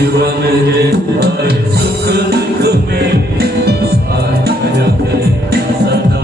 जीवन है सुख दुख में साथ रहे सदा।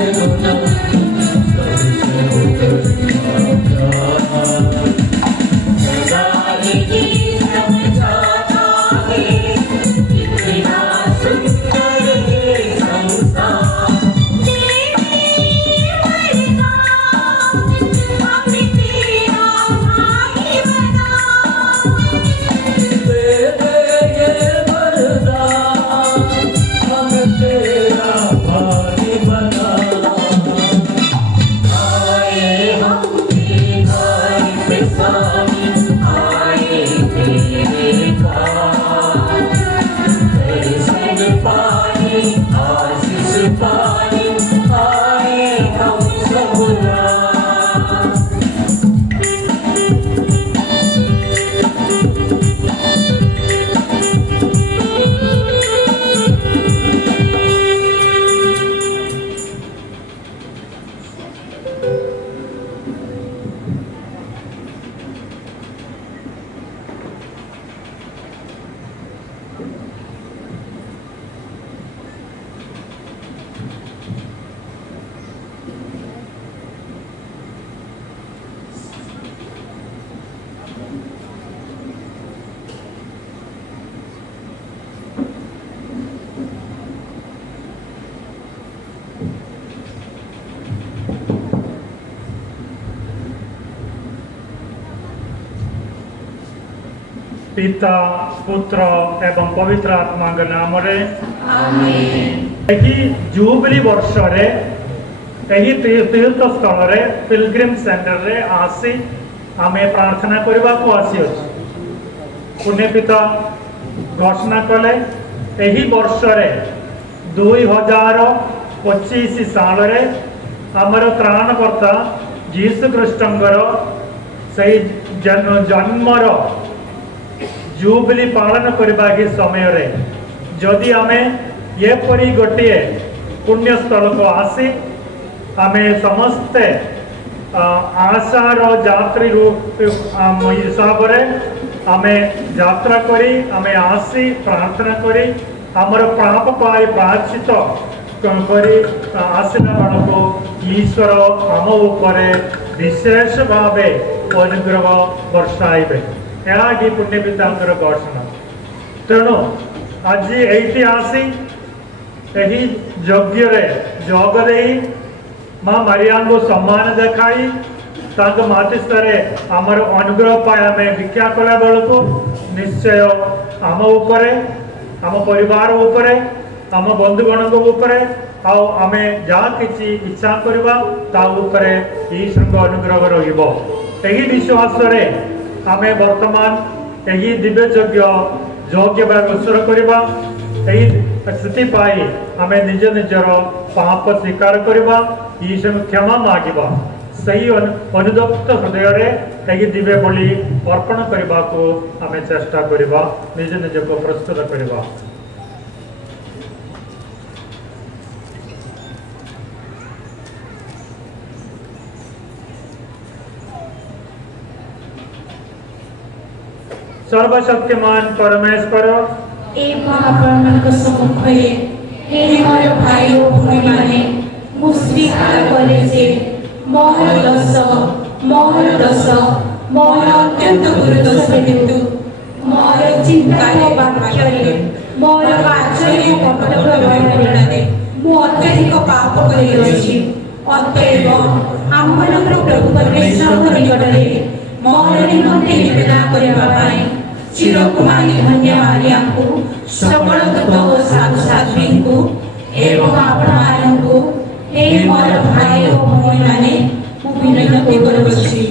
गुना सबसे उतर प्यार जाने की समझाता है कितना सुंदर है संसार पिता पुत्र एवं पवित्र आत्मा नाम जुबली वर्ष तीर्थ स्थल पिलग्रिम सेंटर रे आसी आमे प्रार्थना करने को आसी पुण्य पिता घोषणा कले यही वर्ष 2025 साल रे आमर त्राणकर्ता जीसु ख्रीष्टर से जन्मर जुबली पालन करने समय रे जदि आमे ये परी गोटे पुण्य स्थल को आसी आमे समस्ते आशार यात्री हिसाब से आमे यात्रा करी आमे आसी प्रार्थना करी आमर पाप पाई प्रायश्चित करी आसला बेल को ईश्वर आम उपरे विशेष भाव अनुग्रह वर्षाइबे यह पुण्य पिता घोषणा तेणु आज ये आसी यही यज्ञ जगदे माँ मारिया को सम्मान देखाई मातृस्तर आमर अनुग्रह पाए आम भिक्षा कला बेल को निश्चय आम उपरे आम परिवार उपरे आम बंधुगण उपरे आमे जहाँ किसी इच्छा करवा ईश्वर अनुग्रह रही विश्वास आमे वर्तमान यही दिव्य यज्ञ उत्सर्ग करवा से आमे निज निजर पाप स्वीकार करवा ईश्वर क्षमा मागिबा सही अनुदप्त हृदय यही दिव्य बलि अर्पण करने को आमे चेष्टा करवा निज निज को प्रस्तुत करवा। सर्वशक्तिमान परमेश्वर सम्मुखे हे मोर भाई और भूमि माने मुस्लिकार करे जे मोर दस मोर अत्यंत गुरुदोष हेतु मोर चिंतारे वाक्यरे मोर कार्ୟରେ କପଟ ବ୍ୟବହାରରେ ମୁଁ ଅତ୍ୟଧିକ ପାପ କରିଅଛି ଅତଏବ ଆମମାନଙ୍କର ପ୍ରଭୁ ପରମେଶ୍ୱରଙ୍କ ନିକଟରେ ମୋର ନିମନ୍ତେ ନିବେଦନ କରିବା ପାଇଁ चिरकुमारी धन्य मारिया को सकल दूत और साधु साध्वी को एवं आपण को हे मोर भाई और भौणी माने मु विनती करूछि।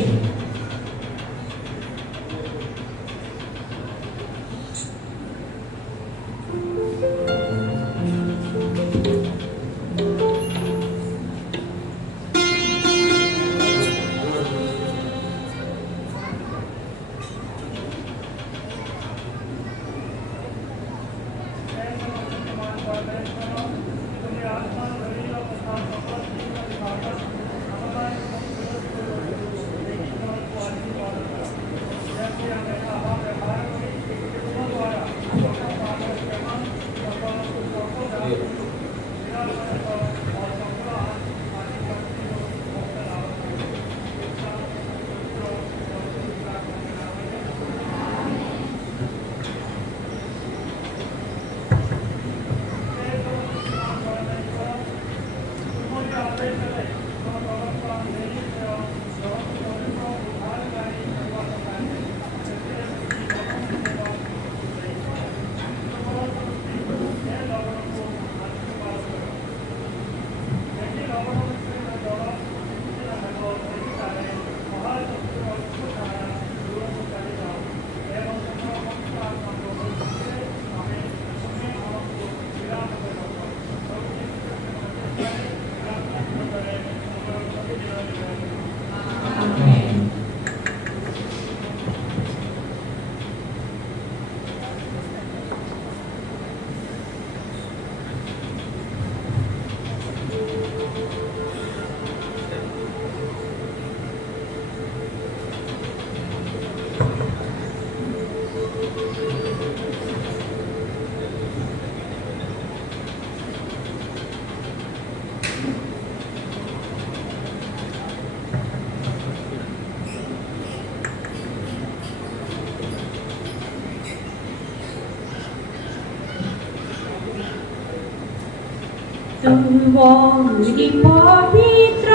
तुम्हारी पवित्र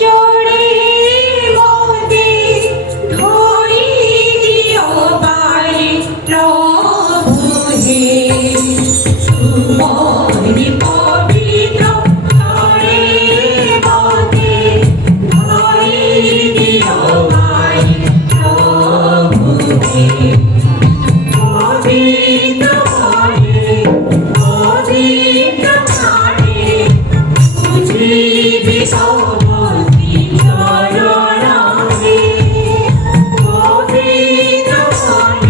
जोड़े मोदे धोई दियो बारे प्रभु हे तुम्हारी पवित्र जोड़े मोदे धोई दियो बारे प्रभु हे पवित्र बारे पवित्र जीवी समस्ती चरणारे पवित्र प्राणे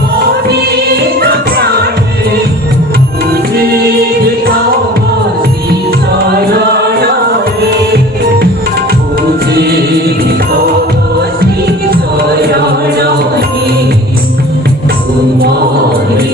पवित्र प्राणे जीवी समस्ती चरणारे जीवी समस्ती चरणारे तुम्हारी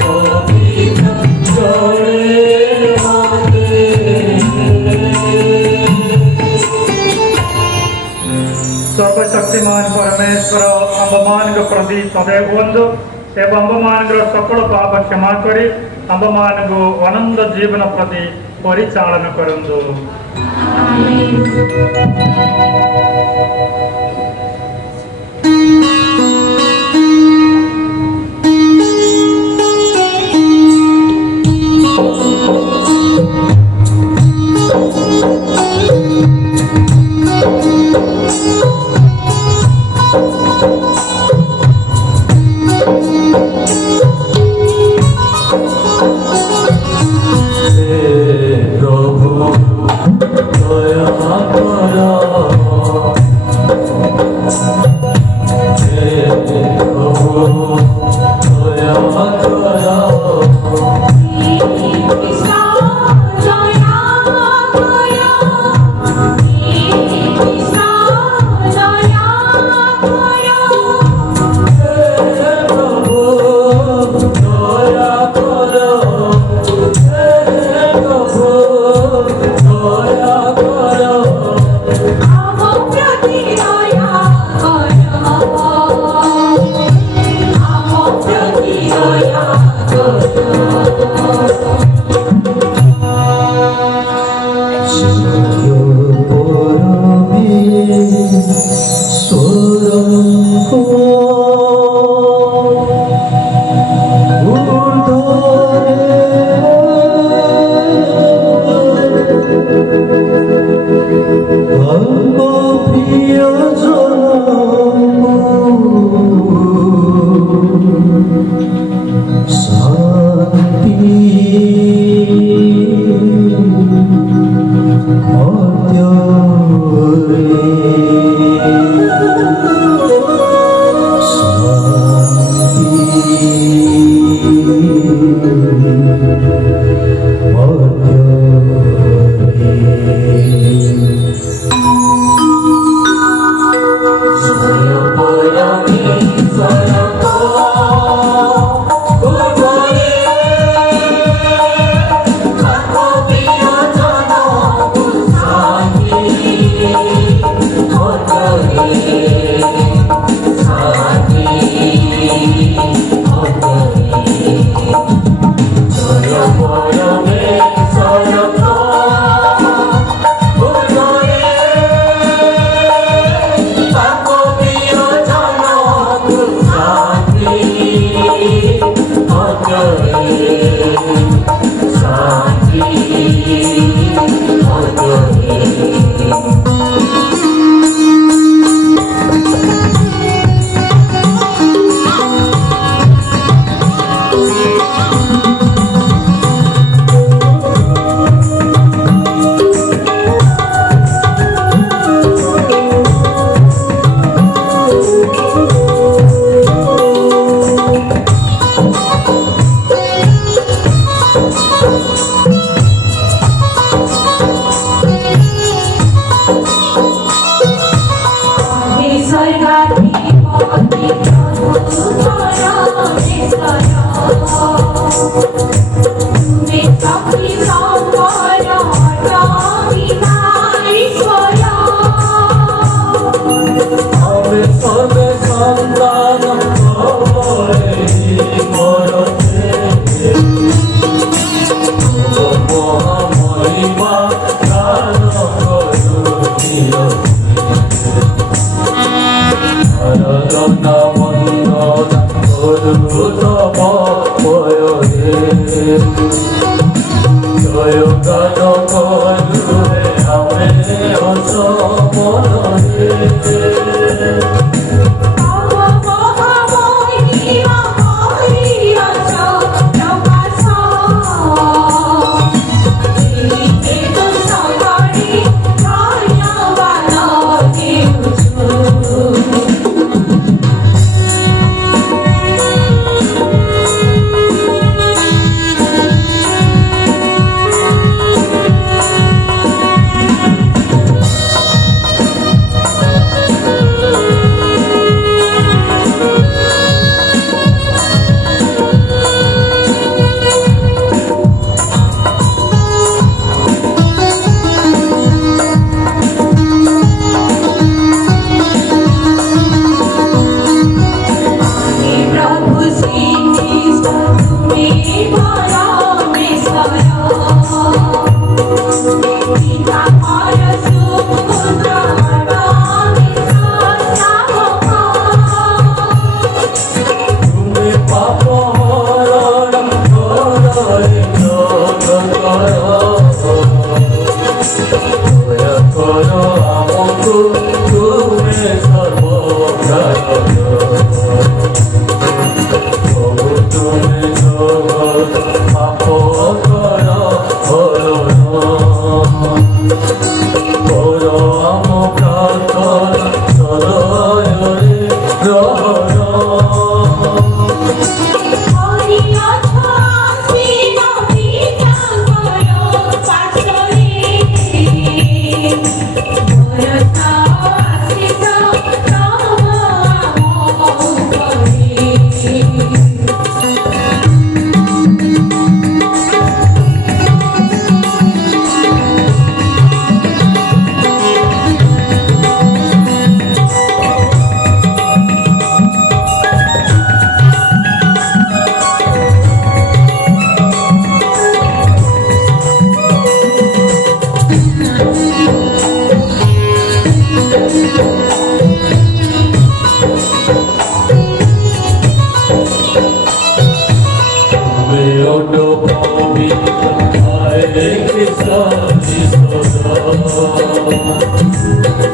पवित्र चरे सर्वशक्तिमान परमेश्वर आंबमान प्रति सदैव बंधु एवं आंबमान सकल पाप क्षमा करी आंबमान आनंद जीवन प्रति परिचालन करंदु। Hey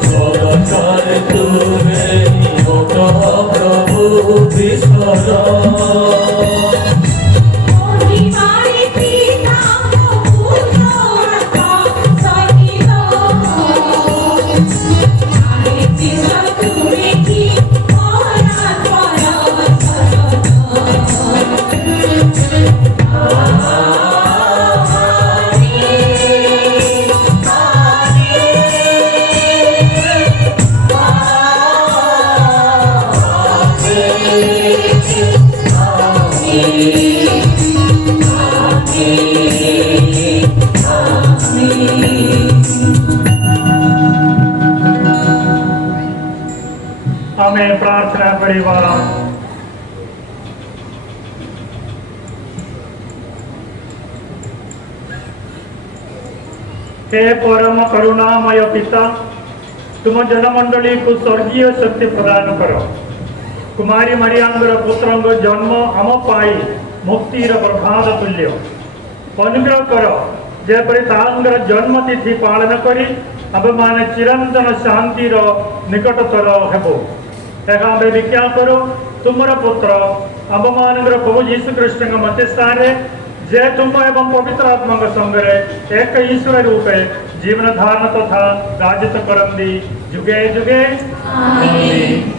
जगतार तुम्हें होगा प्रभु विश्वरा आमे प्रार्थना करिबा। हे परम करुणामय पिता, तुम जनमंडली को स्वर्गीय शक्ति प्रदान करो। कुमारी मरियांगर पुत्रंग जन्म आम पाई मुक्तिर प्रभात तुल्य अनुग्रह कर। जेपरी तांगर जन्म तिथि पालन करी अब माने चिरंतन शांतिर निकटतर हेबो। एकांबे विज्ञा करो तुमर पुत्र अब मानगर प्रभु यीशु कृष्ण के मध्य स्थान जे तुम एवं पवित्र आत्मा संगरे एक ईश्वर रूपे जीवन धारण तथा राजित करंदी जुगे जुगे आमीन।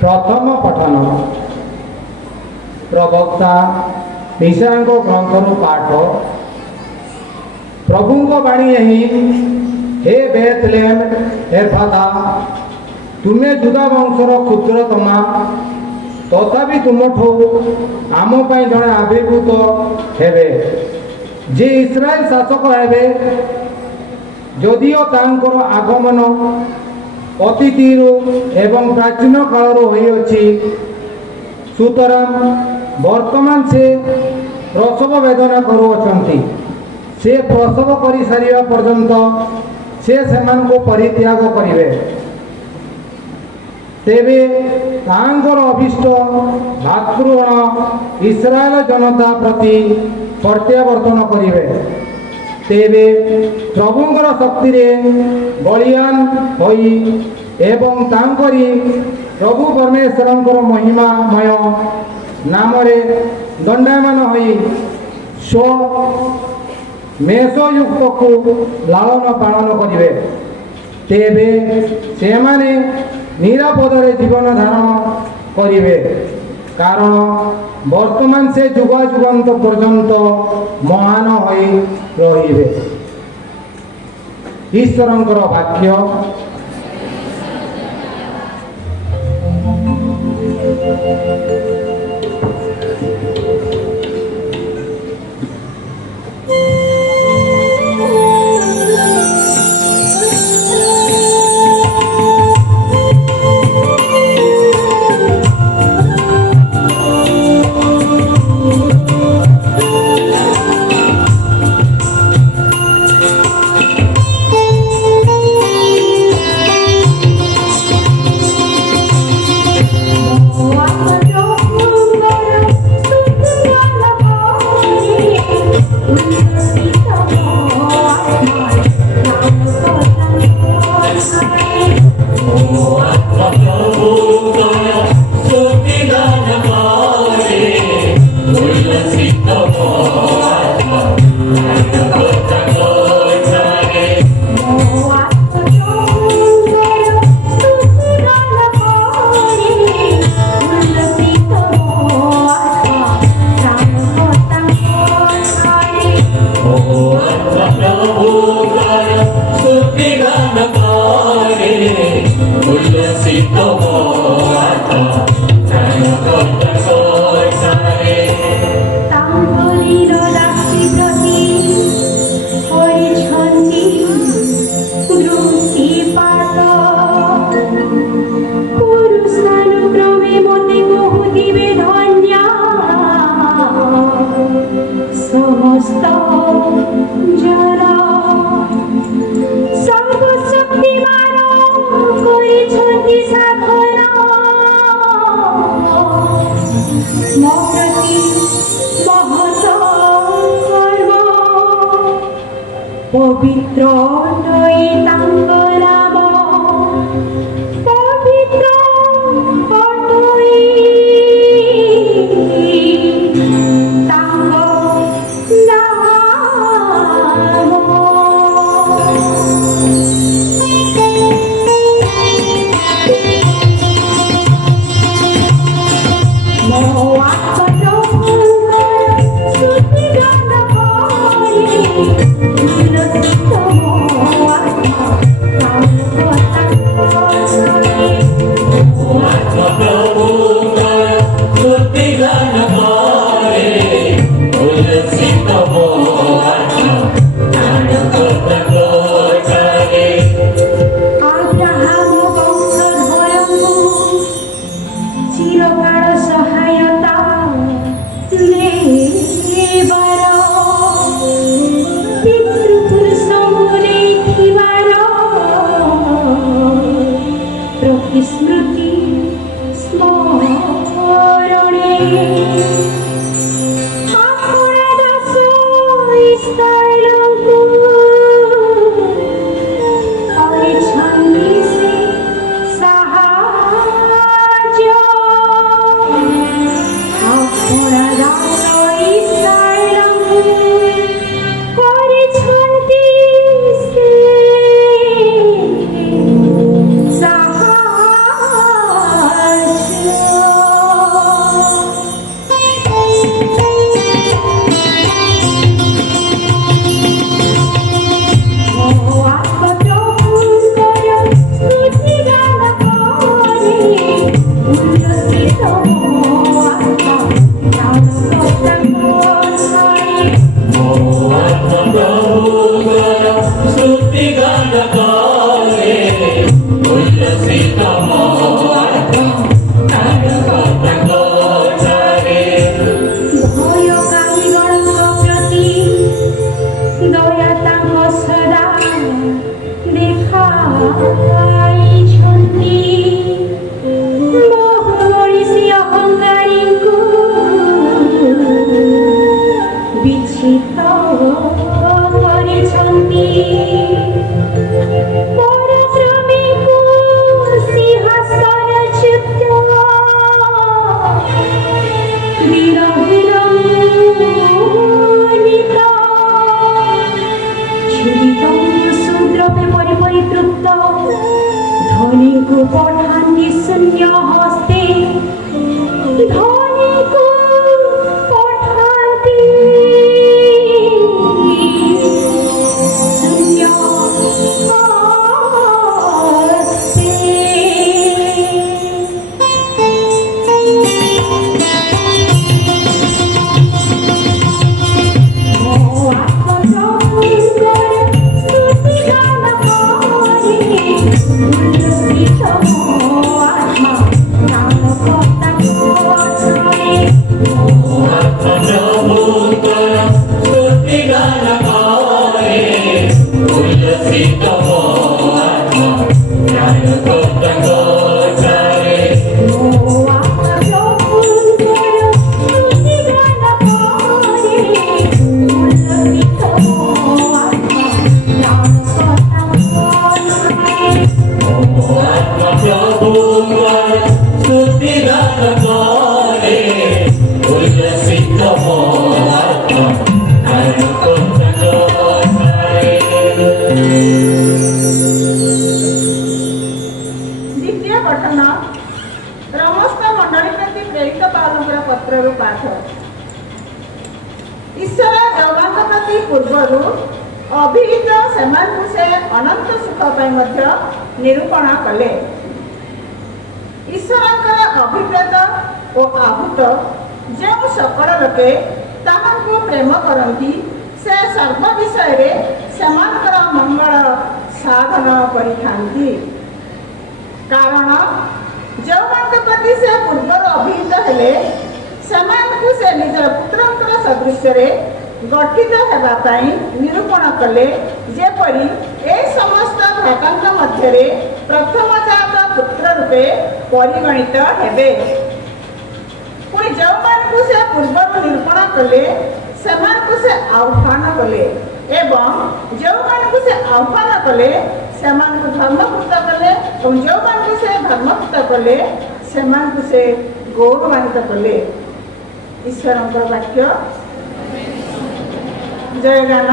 प्रथम पठन प्रवक्ता ईशान ग्रंथर पाठ। प्रभु बाणी यही हे बेथलेम एफाता तुम्हें जुदा वंशर क्षुद्रतमा तथापि तुमठू आम जड़े आविर्भूत हेबे जे इस्राएल शासक हेबे जदिओ तांकर आगमन अतीतिर एवं प्राचीन कालर होइछि सुतरां वर्तमान से प्रसव वेदना करुअछंती। से प्रसव करि सारिया पर्यंत से सेमान को परित्याग करिवे। तेबे तांकर अभिष्ट भातृगण इस्राएल जनता प्रति प्रत्यावर्तन करिवे। तेबे प्रभुंकर शक्ति रे बलियान होई एवं तांकरी प्रभु परमेश्वरंकर महिमामय नाम रे दंडायमान होई स्व मेषयुक्त को लालन पालन करिवे। तेबे से माने निरापद रे जीवन धारण करिवे कारण वर्तमान से जुगा जुगांत पर्यंत महान होई रहिबे। ईश्वरंकर वाक्य। পবিত্র অটই তাঙ্গ নাম পবিত্র অটই তাঙ্গ নাম চিরকাল সহায়তা তুলে পিতৃপুরুষ মূলে থিবার প্রতিস্মৃতি স্মরণে আপনা দাস ইস্তাইলଙ୍କୁ କରିଛନ୍ତି ସେ ସାହାଯ୍ୟ ଆପଣା ଦାସ ଇସ୍ରାଏଲଙ୍କୁ କରିଛନ୍ତି ସେ দয়া তাঙ্গ সদা দেখাইଛନ୍ତି ବହୁ ମଣିଷୀ ଅହଙ୍କାରୀଙ୍କୁ ବିଚ୍ଛିତ କରିଛନ୍ତି ପରାକ୍ରମୀଙ୍କୁ ସିଂହାସନଚ୍ୟୁତ ବୀର ବୀରାଙ୍ଗନିତ ଶୂଦ୍ରପେ ପରିପରିତୃପ୍ତ ଧନୀକୁ ପଠାନ୍ତି ଶୂନ୍ୟ ହସ୍ତେ ଧନୀକୁ ପଠାନ୍ତି ଶୂନ୍ୟ ହସ୍ତେ द्वितीय पठन समस्त मंडली प्रति प्रेरित पावलଙ୍କର ପତ୍ରରୁ ପାଠ ଈଶ୍ୱର ଯବାଙ୍କ ପ୍ରତି ପୂର୍ବରୁ ଅଭିହିତ ସେମାନଙ୍କୁ ସେ ଅନନ୍ତ ସୁଖ ପାଇଁ ମଧ୍ୟ ନିରୂପଣ କଲେ ଈଶ୍ୱରଙ୍କର ଅଭିପ୍ରେତ ଓ ଆହୁତ ଯେଉଁ ସକଳ ଲୋକେ ତାହାଙ୍କୁ ପ୍ରେମ କରନ୍ତି ସେ ସର୍ବ ବିଷୟରେ ସେମାନଙ୍କର ମଙ୍ଗଳ ସାଧନ କରିଥାନ୍ତି କାରଣ ଯେଉଁମାନଙ୍କ ପ୍ରତି ସେ ପୂର୍ବରୁ ଅଭିହିତ ହେଲେ ସେମାନଙ୍କୁ ସେ ନିଜର ପୁତ୍ରଙ୍କର ସଦୃଶ୍ୟରେ ଗଠିତ ହେବା ପାଇଁ ନିରୂପଣ କଲେ ଯେପରି ଏ ସମସ୍ତ ଭ୍ରାତାଙ୍କ ମଧ୍ୟରେ ପ୍ରଥମଜାତ ପୁତ୍ର ରୂପେ ପରିଗଣିତ ହେବେ ପୁଣି ଯେଉଁମାନଙ୍କୁ ସେ ପୂର୍ବରୁ ନିରୂପଣ କଲେ ସେମାନଙ୍କୁ ସେ ଆହ୍ୱାନ କଲେ ଏବଂ ଯେଉଁ ଆହ୍ୱାନ କଲେ ସେମାନଙ୍କୁ ଧର୍ମଭୁକ୍ତ କଲେ ଏବଂ ଯେଉଁମାନଙ୍କୁ ସେ ଧର୍ମଭୁକ୍ତ କଲେ ସେମାନଙ୍କୁ ସେ ଗୌରବାନ୍ୱିତ କଲେ। ଈଶ୍ୱରଙ୍କର ବାକ୍ୟ। ଜୟଗାନ।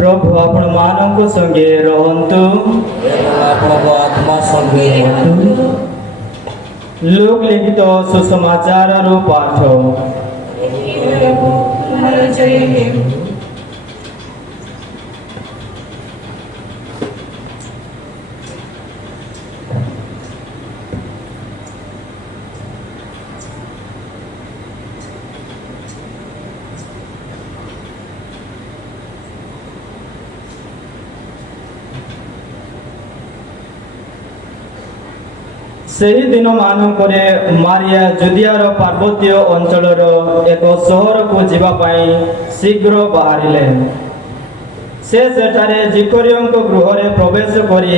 प्रभु आपण मानक संगे रहंतु ଆପଣଙ୍କ ଆତ୍ମା ସଙ୍ଗେ ରୁହନ୍ତୁ। लोक लिखित सुसमाचार पाठ। तुम्हारा जय हे। ସେହି ଦିନ ମାନଙ୍କରେ ମାରିଆ ଜୁଦିଆର ପାର୍ବତ୍ୟ ଅଞ୍ଚଳର ଏକ ସହରକୁ ଯିବା ପାଇଁ ଶୀଘ୍ର ବାହାରିଲେ। ସେ ସେଠାରେ ଜିକରିୟଙ୍କ ଗୃହରେ ପ୍ରବେଶ କରି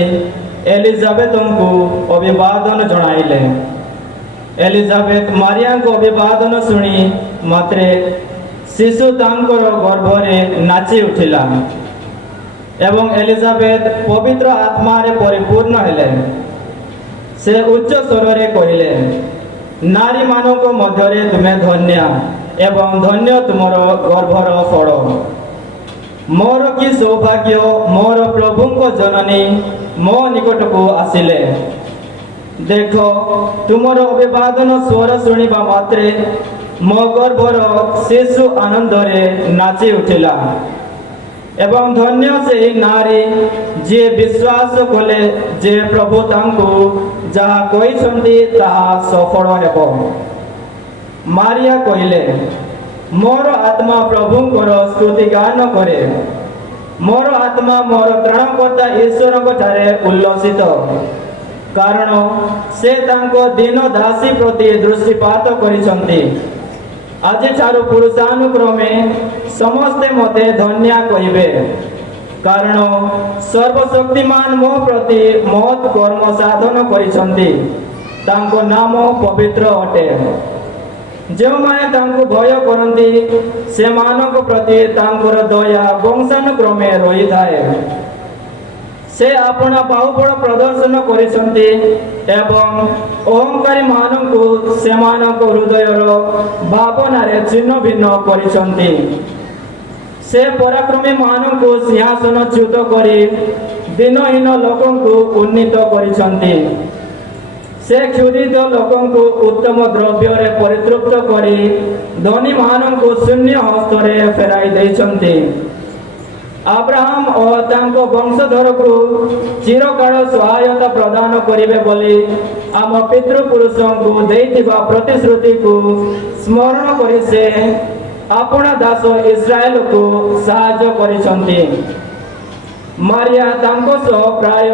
ଏଲିଜାବେଥଙ୍କୁ ଅଭିବାଦନ ଜଣାଇଲେ। ଏଲିଜାବେଥ ମାରିଆଙ୍କ ଅଭିବାଦନ ଶୁଣି ମାତ୍ରେ ଶିଶୁ ତାଙ୍କର ଗର୍ଭରେ ନାଚି ଉଠିଲା ଏବଂ ଏଲିଜାବେଥ ପବିତ୍ର ଆତ୍ମାରେ ପରିପୂର୍ଣ୍ଣ ହେଲେ। से उच्च स्वर कहले, नारी मानक मध्य तुम्हें धन्य एवं धन्य तुमर गर्भर फल। मोर कि सौभाग्य, मोर प्रभु जननी मो निकट को आसिले। देख तुमर अभिवादन स्वर शुणा मात्रे मो गर्भर शिशु आनंद नाची उठिला एवं धन्य से नारी जे विश्वास कले जे प्रभु तांको जहा कहिसंती ताहा सफल हेबो। मारिया कहले, मोर आत्मा प्रभुंकर स्तुति गान करे, मोर आत्मा मोर त्राणकर्ता ईश्वर ठारे उल्लसित, कारण से तांको दीन दासी प्रति दृष्टिपात करिसंती। आज ठारू पुरुषानुक्रमे समस्ते मते धन्या कहिबे, कारण सर्वशक्तिमान मो प्रति महत् कर्म साधन करिसंती। तांको नाम पवित्र अटे। जो माने तांको भय करंती से मानक प्रति तांकर दया वंशानुक्रमे रही थाए। से आपण बाहुबल प्रदर्शन करिसंती एवं अहंकारी मानकु सेमानक हृदयर भावनारे छिन्न भिन्न करिसंती। से पराक्रमी मानकु सिंहासन च्युत करी दिनहीन लोकंकु उन्नीत करिसंती। से क्षुधित लोकंकु उत्तम द्रव्य परितृप्त करी धनी मानकु शून्य हस्तरे फेराई देइसंती। अब्राहम और तांको वंशधर को चिरकाल सहायता प्रदान करिवे बोली आम पितृपुरुषों को देइतिबा प्रतिश्रुति को स्मरण करि से अपना दास इस्राएल को साहाय्य करिसंती। मारिया तांको सह प्राय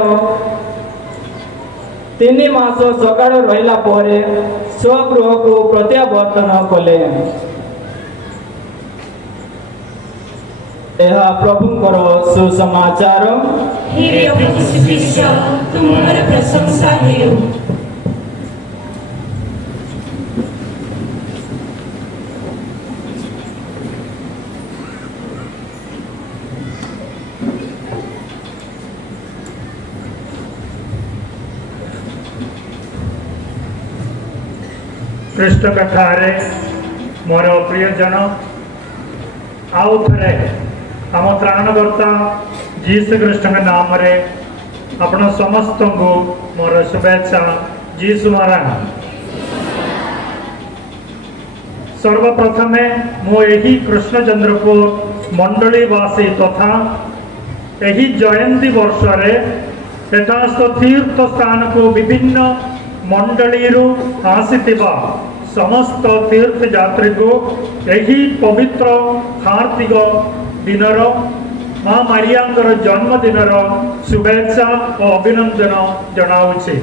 3 मास सकाळ रहिला परे स्वगृह को प्रत्यावर्तन कले। यह प्रभुंकर सुसमाचार। हे प्रभु यीशु ख्रीष्ट तुम्हारा प्रशंसा हेउ। कृष्ण कथारे मोर प्रियजन आउ थे आम त्राणकर्ता जीसु कृष्ण के नाम रे आपण समस्त को मोर शुभेच्छा। जीसु महाराज सर्वप्रथमे मु एही कृष्णचंद्रपुर मंडलीवासी तथा एही जयंती वर्ष रे एठास्थ तीर्थ स्थान को विभिन्न मंडली आसीथिबा समस्त तीर्थ यात्री को यही पवित्र कार्तिक दिनर माँ मारियांकर जन्मदिनर शुभेच्छा और अभिनंदन जनाऊँचे।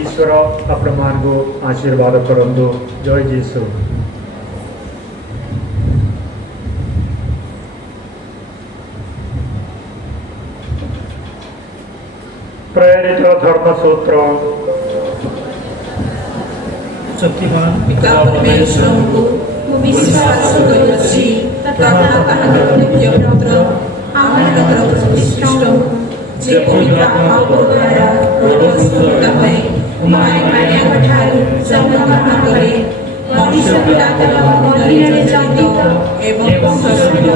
ईश्वर आपण मान को आशीर्वाद करंतु। जय जीसु। प्रेरित धर्मसूत्र शक्तिमान पिता परमेश्वर को विश्वास करुछि तथा ताहार दिव्य पुत्र आमर प्रतिष्ठित जे पवित्र आत्मा द्वारा प्रदर्शित भई माय माया पठाई जन्मग्रहण करे मनुष्य पिताकर अधीन जाति एवं संस्कृत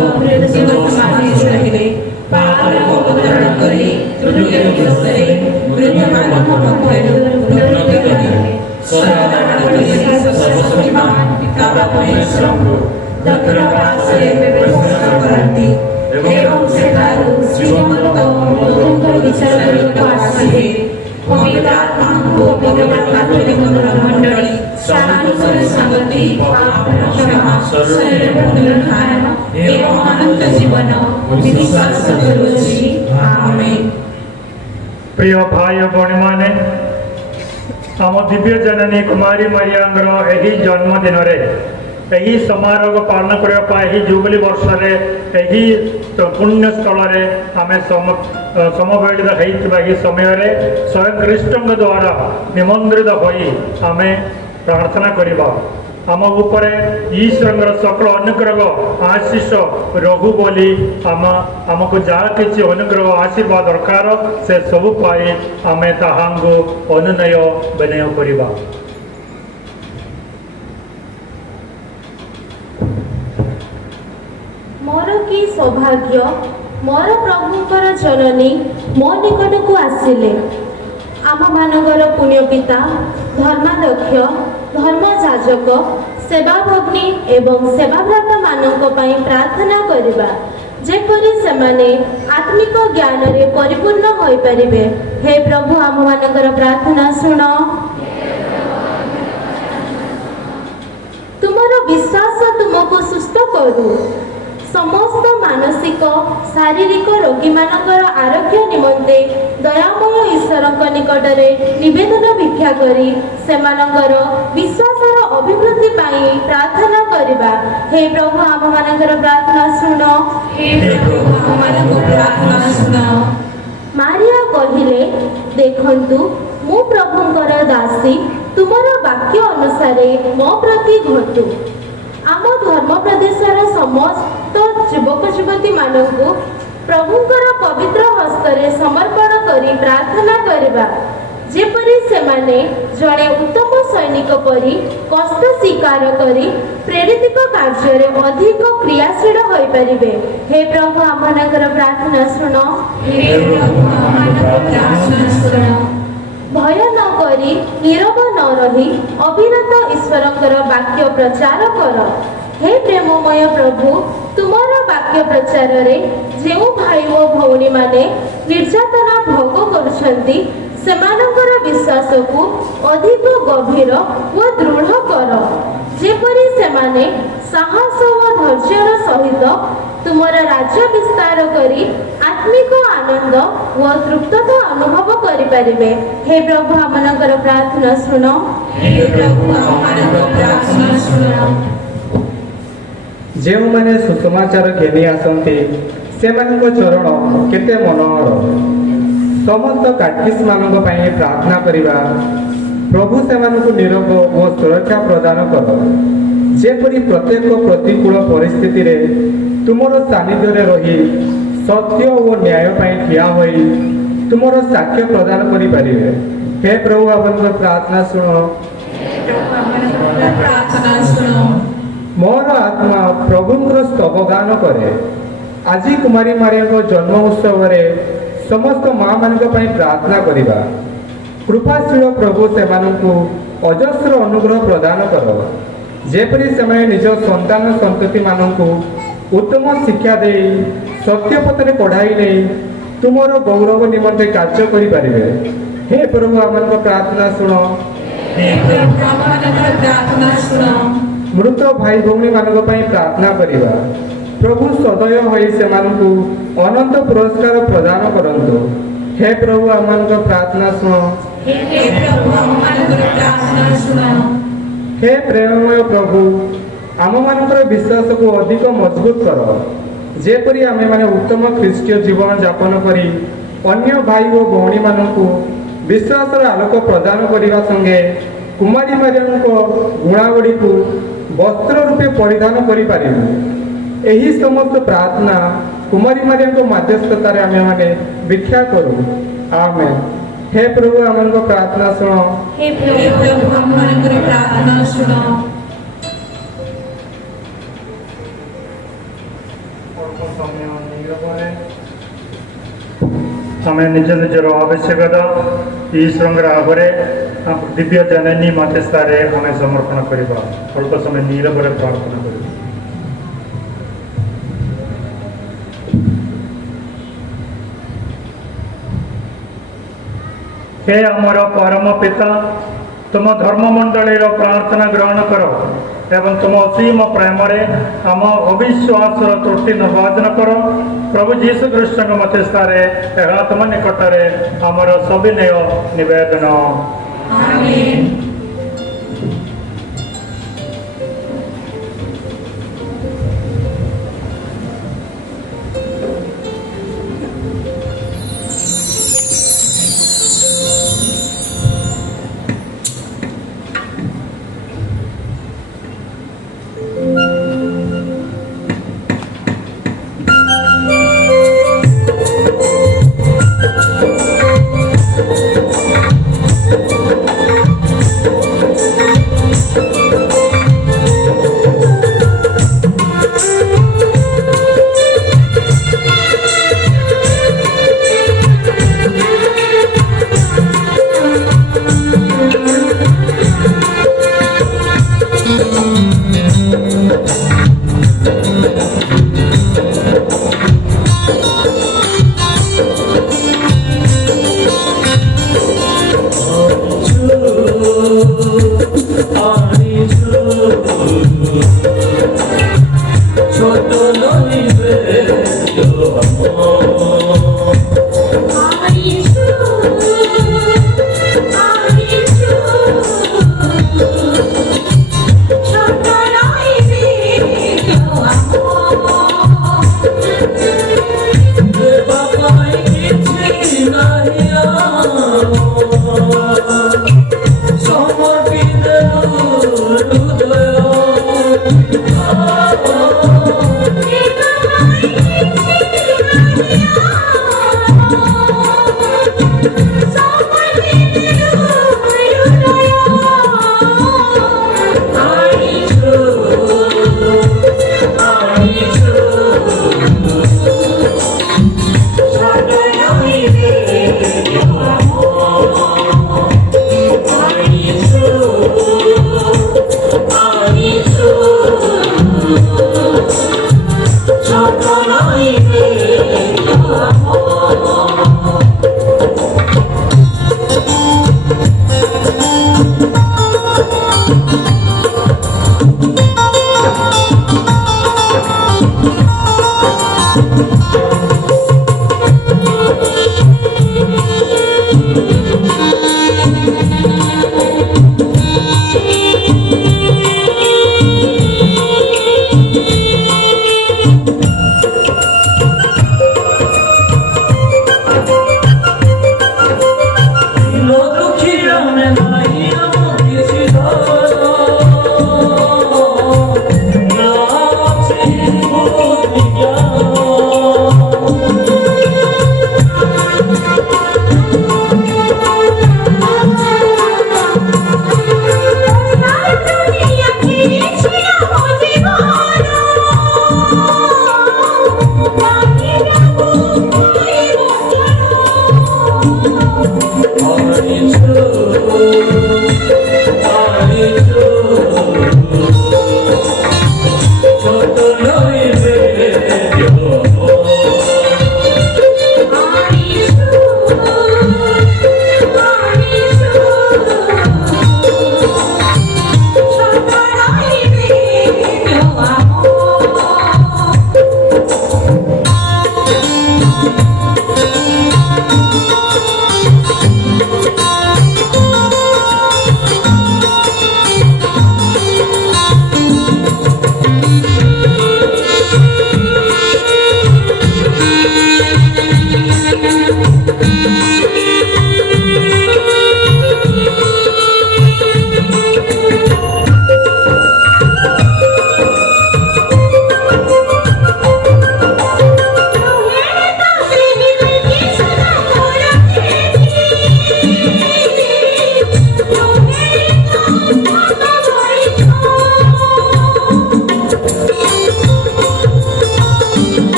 समावेश रहिले पार अवतरण करे तृतीय दिवसे वृद्ध मानव भगवान उन्नति करे सर्वशक्तिमान पिता परमेश्वर को दक्षिण पार्श्वे व्यवस्था करती एवं सेठारु जीवंत लोकंकर विचारयुक्त आसीहे पवित्र आत्मा को भगवान कातोलिक मंडली सानुसर संगति पाप क्षमा शरीर पुनरुत्थान एवं अनंत जीवन विश्वास करुछि। आमेन। प्रिय भाई भौणी माने आम दिव्य जननी कुमारी मारियांगर यही जन्मदिन यही समारोह पालन करने जुबली वर्ष यही पुण्यस्थल आम समवेलित होता समय स्वयं कृष्ण द्वारा निमंत्रित हो आम प्रार्थना करवा आम उपर ईश्वर सकल अनुग्रह आशीष रहु बोली आमको जहाँ किसी अनुग्रह आशीर्वाद दरकार से सब पाई आम ताहांगो अनुनय विनय करवा। मोर की सौभाग्य मोर प्रभुंकर जननी मो निकट को आसिले आम मानकर पुण्य पिता धर्माध्यक्ष धर्मजाजक सेवाभग्नी एवं सेवाव्रत मानक पई प्रार्थना करिबा जेपरि सेमाने आत्मिक ज्ञान रे परिपूर्ण होई परिबे। हे प्रभु आम मानकर प्रार्थना सुनो। तुमरो विश्वास तुमको सुस्थ करू समस्त मानसिक शारीरिक रोगी मानकर आरोग्य निमंते दयामय ईश्वर निकट में निवेदन भिक्षा करी सेमानकर विश्वासर अभिवृद्धि पाई प्रार्थना करवा। हे प्रभु आम मानकर प्रार्थना सुनो। हे प्रभु आम मानकर प्रार्थना सुनो। मारिया कहिले देखंतु मु प्रभुंकर दासी तुमर वाक्य अनुसारे मो प्रति घटू। आम धर्म प्रदेशर समस्त युवक युवती मानक प्रभुंकर पवित्र ହସ୍ତରେ ସମର୍ପଣ କରି ପ୍ରାର୍ଥନା କରିବା, ଯେପରି ସେମାନେ ଜଣେ ଉତ୍ତମ ସୈନିକ ପରି କଷ୍ଟ ସ୍ୱୀକାର କରି ପ୍ରେରିତ କାର୍ଯ୍ୟରେ ଅଧିକ କ୍ରିୟାଶୀଳ ହୋଇପାରିବେ। ହେ ପ୍ରଭୁ, ଆମମାନଙ୍କର ପ୍ରାର୍ଥନା ଶୁଣ। ଭୟ ନ କରି ନୀରବ ନ ରହି ଅବିରତ ଈଶ୍ୱରଙ୍କର ବାକ୍ୟ ପ୍ରଚାର କର। ହେ ପ୍ରେମମୟ ପ୍ରଭୁ, ତୁମର ବାକ୍ୟ ପ୍ରଚାରରେ ଯେଉଁ ଭାଇ ଓ ଭଉଣୀମାନେ ନିର୍ଯାତନା ଭୋଗ କରୁଛନ୍ତି, ସେମାନଙ୍କର ବିଶ୍ୱାସକୁ ଅଧିକ ଗଭୀର ଓ ଦୃଢ଼ କର, ଯେପରି ସେମାନେ ସାହସ ଓ ଧୈର୍ଯ୍ୟର ସହିତ ତୁମର ରାଜ୍ୟ ବିସ୍ତାର କରି ଆତ୍ମିକ ଆନନ୍ଦ ଓ ତୃପ୍ତତା ଅନୁଭବ କରିପାରିବେ। ହେ ପ୍ରଭୁ, ଆମମାନଙ୍କର ପ୍ରାର୍ଥନା ଶୁଣ। ଯେଉଁମାନେ ସୁସମାଚାର ଘେନି ଆସନ୍ତି, ସେମାନଙ୍କ ଚରଣ କେତେ ମନୋହର। ସମସ୍ତ କାଟକିସ୍ମାନଙ୍କ ପାଇଁ ପ୍ରାର୍ଥନା କରିବା। ପ୍ରଭୁ ସେମାନଙ୍କୁ ନିରୋଗ ଓ ସୁରକ୍ଷା ପ୍ରଦାନ କର, ଯେପରି ପ୍ରତ୍ୟେକ ପ୍ରତିକୂଳ ପରିସ୍ଥିତିରେ ତୁମର ସାନ୍ନିଧ୍ୟରେ ରହି ସତ୍ୟ ଓ ନ୍ୟାୟ ପାଇଁ ଠିଆ ହୋଇ ତୁମର ସାକ୍ଷ୍ୟ ପ୍ରଦାନ କରିପାରିବେ। ହେ ପ୍ରଭୁ, ଆପଣଙ୍କ ପ୍ରାର୍ଥନା ଶୁଣ। ମୋର ଆତ୍ମା ପ୍ରଭୁଙ୍କର ସ୍ତବ ଗାନ କରେ। ଆଜି କୁମାରୀ ମାରିଆଙ୍କ ଜନ୍ମ ଉତ୍ସବରେ ସମସ୍ତ ମା'ମାନଙ୍କ ପାଇଁ ପ୍ରାର୍ଥନା କରିବା। କୃପାଶୀଳ ପ୍ରଭୁ ସେମାନଙ୍କୁ ଅଜସ୍ର ଅନୁଗ୍ରହ ପ୍ରଦାନ କର, ଯେପରି ସେମାନେ ନିଜ ସନ୍ତାନ ସନ୍ତତିମାନଙ୍କୁ ଉତ୍ତମ ଶିକ୍ଷା ଦେଇ ସତ୍ୟ ପଥରେ କଢ଼ାଇ ନେଇ ତୁମର ଗୌରବ ନିମନ୍ତେ କାର୍ଯ୍ୟ କରିପାରିବେ। ହେ ପ୍ରଭୁ, ଆମମାନଙ୍କ ପ୍ରାର୍ଥନା ଶୁଣ। ମୃତ ଭାଇ ଭଉଣୀମାନଙ୍କ ପାଇଁ ପ୍ରାର୍ଥନା କରିବା। ପ୍ରଭୁ ସଦୟ ହୋଇ ସେମାନଙ୍କୁ ଅନନ୍ତ ପୁରସ୍କାର ପ୍ରଦାନ କରନ୍ତୁ। ହେ ପ୍ରଭୁ, ଆମମାନଙ୍କ ପ୍ରାର୍ଥନା ଶୁଣ। ହେ ପ୍ରେମମୟ ପ୍ରଭୁ, ଆମମାନଙ୍କର ବିଶ୍ୱାସକୁ ଅଧିକ ମଜବୁତ କର, ଯେପରି ଆମେମାନେ ଉତ୍ତମ ଖ୍ରୀଷ୍ଟୀୟ ଜୀବନ ଯାପନ କରି ଅନ୍ୟ ଭାଇ ଓ ଭଉଣୀମାନଙ୍କୁ ବିଶ୍ୱାସର ଆଲୋକ ପ୍ରଦାନ କରିବା ସଙ୍ଗେ କୁମାରୀ ମାରିଆଙ୍କ ଗୁଣାବଳୀକୁ ବସ୍ତ୍ର ରୂପେ ପରିଧାନ କରିପାରିବୁ। ଏହି ସମସ୍ତ ପ୍ରାର୍ଥନା କୁମାରୀ ମାରିଆଙ୍କ ମଧ୍ୟସ୍ଥତାରେ ଆମେମାନେ ଭିକ୍ଷା କରୁ। ଆମେନ୍। ହେ ପ୍ରଭୁ, ଆମମାନଙ୍କ ପ୍ରାର୍ଥନା ଶୁଣ। ଆମେ ନିଜ ନିଜର ଆବଶ୍ୟକତା ଈଶ୍ୱରଙ୍କର ଆଗରେ ଦିବ୍ୟ ଜନନୀ ମଧ୍ୟସ୍ଥରେ ଆମେ ସମର୍ପଣ କରିବା। ଅଳ୍ପ ସମୟ ନୀରବରେ ପ୍ରାର୍ଥନା କରିବା। ହେ ଆମର ପରମ ପିତା, ତୁମ ଧର୍ମମଣ୍ଡଳୀର ପ୍ରାର୍ଥନା ଗ୍ରହଣ କର ଏବଂ ତୁମ ଅସୀମ ପ୍ରେମରେ ଆମ ଅବିଶ୍ୱାସର ତ୍ରୁଟି ନିର୍ବାଚନ କର। ପ୍ରଭୁ ଯୀଶୁ ଖ୍ରୀଷ୍ଟଙ୍କ ମଧ୍ୟସ୍ଥରେ ଏହା ତୁମ ନିକଟରେ ଆମର ସବିନୟ ନିବେଦନ।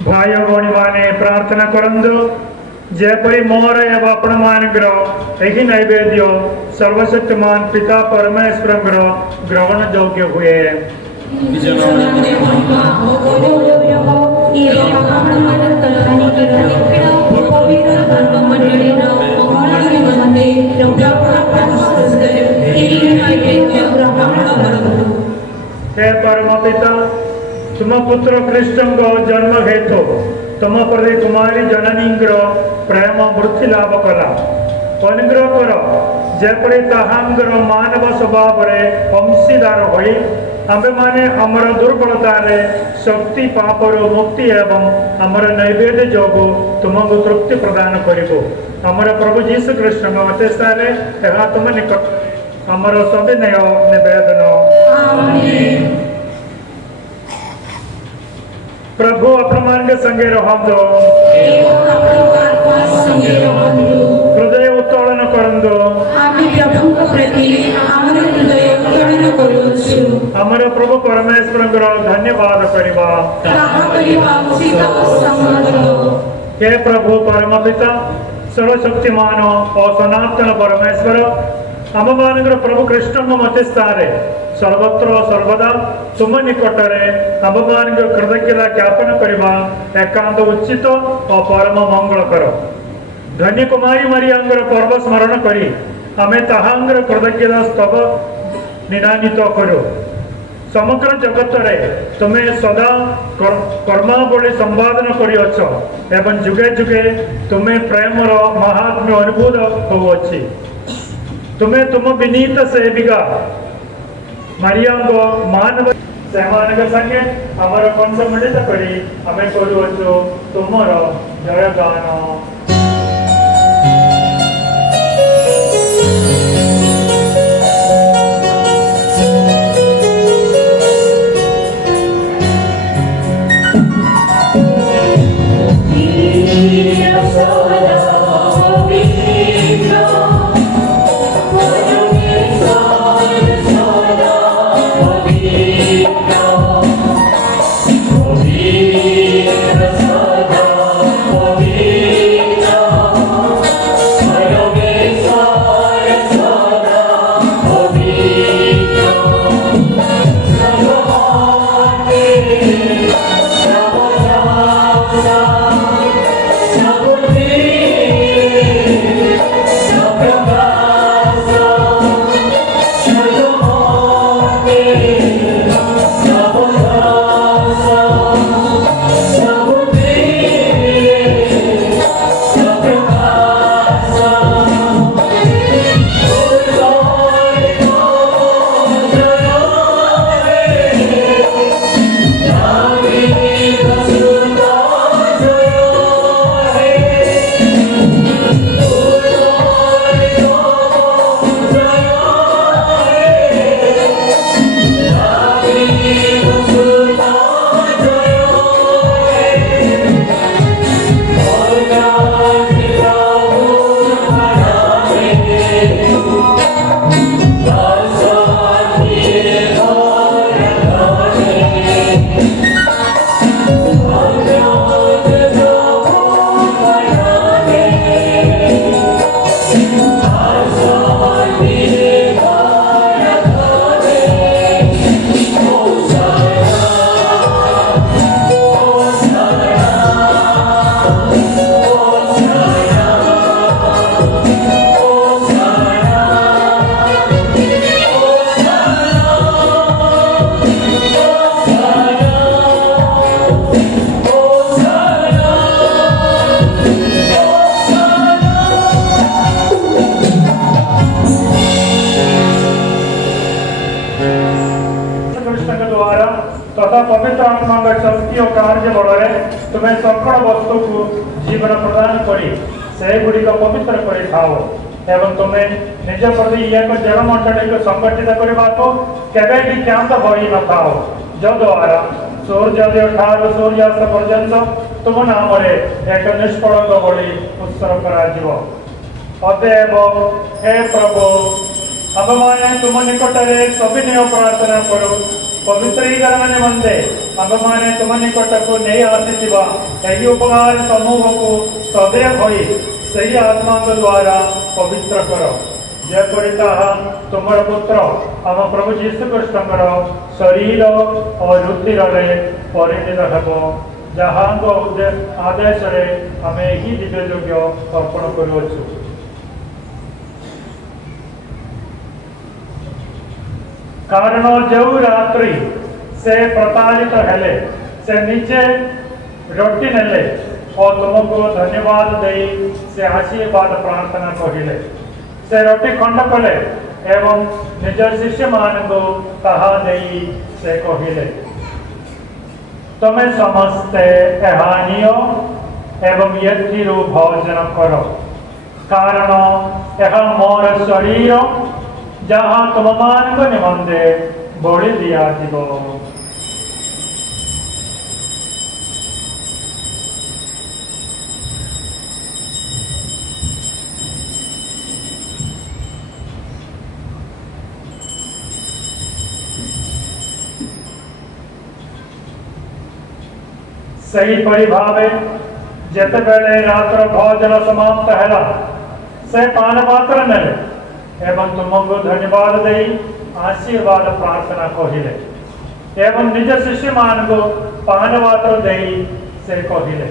भाई भौणी माने प्रार्थना करंदु जेपरी मोर एवं आपण मानकर यही नैवेद्य सर्वशक्तिमान पिता परमेश्वर ग्रहण योग्य हुए। हे परम पिता तुम पुत्र कृष्ण जन्म हेतु तुम प्रति कुमारी जननी प्रेम वृद्धि लाभ कला अनुग्रह कर जेपरी ताहांगर मानव स्वभाव अंशीदार होई आमे माने हमर दुर्बलता शक्ति पापर मुक्ति एवं हमर नैवेद्य जोगु तुमको तृप्ति प्रदान करिबो। हमर प्रभु जीशु कृष्ण अतेस्तारे एहा तुम निकट हमर सविनय निवेदन। आमीन। प्रभु अपन के संगे रहंदो हृदय उत्तोलन करंदो हमर प्रभु परमेश्वर धन्यवाद करवा। हे प्रभु परम पिता सर्वशक्तिमान और सनातन परमेश्वर आम मान प्रभु कृष्ण मध्यस्थारे सर्वत्र सर्वदा तुम निकटरे आम मान कृतज्ञता ज्ञापन करवा एकांत उचित और परम मंगल कर। धन्य कुमारी मरियांगर पर्व स्मरण करी आमे ताहांगर कृतज्ञता स्तव निनादित करो। समग्र जगत रे तुम्हें सदा कर्मावली संपादन करिअछ एवं जुगे जुगे तुम्हें प्रेमर महात्म्य अनुभूत होउछि। तुम्हें तुम विनीत सेविका मरियांगो मानव सेमान संगे आमर कंस मिलित करी आमे करूछु तुमर जयगान। तथा पवित्र आत्मा शक्ति और कार्य बल तुम्हें सकल वस्तु को जीवन प्रदान करी से गुड़िक पवित्र कर एवं तुम्हें निज प्रति एक जलमंडली को संगठित करने को केवे भी क्षांत हो न था जद्वारा सूर्योदय ठार सूर्यास्त पर्यंत तुम नाम एक निष्कलंक बलि उत्सर्ग कर। अतएव हे प्रभु आम्भे तुम निकटरे सविनय प्रार्थना करो पवित्रीकरण निमंते आम्भे तुम निकट को नहीं आसीथिबा एही उपकार समूह को सदैव होई सही आत्मा द्वारा पवित्र करो जेपरि ताहा तुमर पुत्र आम प्रभु जीशु कृष्णकर शरीर और रुधिर रे परिणत हेबो जहाँ आदेश रे आमे ही दिव्य योग्य अर्पण करुछु। कारण जो रात्रि से प्रताड़ित हेले से नीचे रोटी नेले और तुमको धन्यवाद दे से आशीर्वाद प्रार्थना कहिले से रोटी खंड कले एवं निज शिष्य मान को ताहा देई से कहिले तुम्हें समस्ते एहानियो एवं यथिरु भोजन करो कारण यह मोर शरीर जहाँ तुम मान को निमंते बड़ी दिया दिबो। सही परिभावे जेते बेले रात्र भोजन समाप्त हैला से पान पात्र नेले एवं तुमको धन्यवाद दे आशीर्वाद प्रार्थना कहिले एवं निज शिष्य मान को पान पात्र दे से कहिले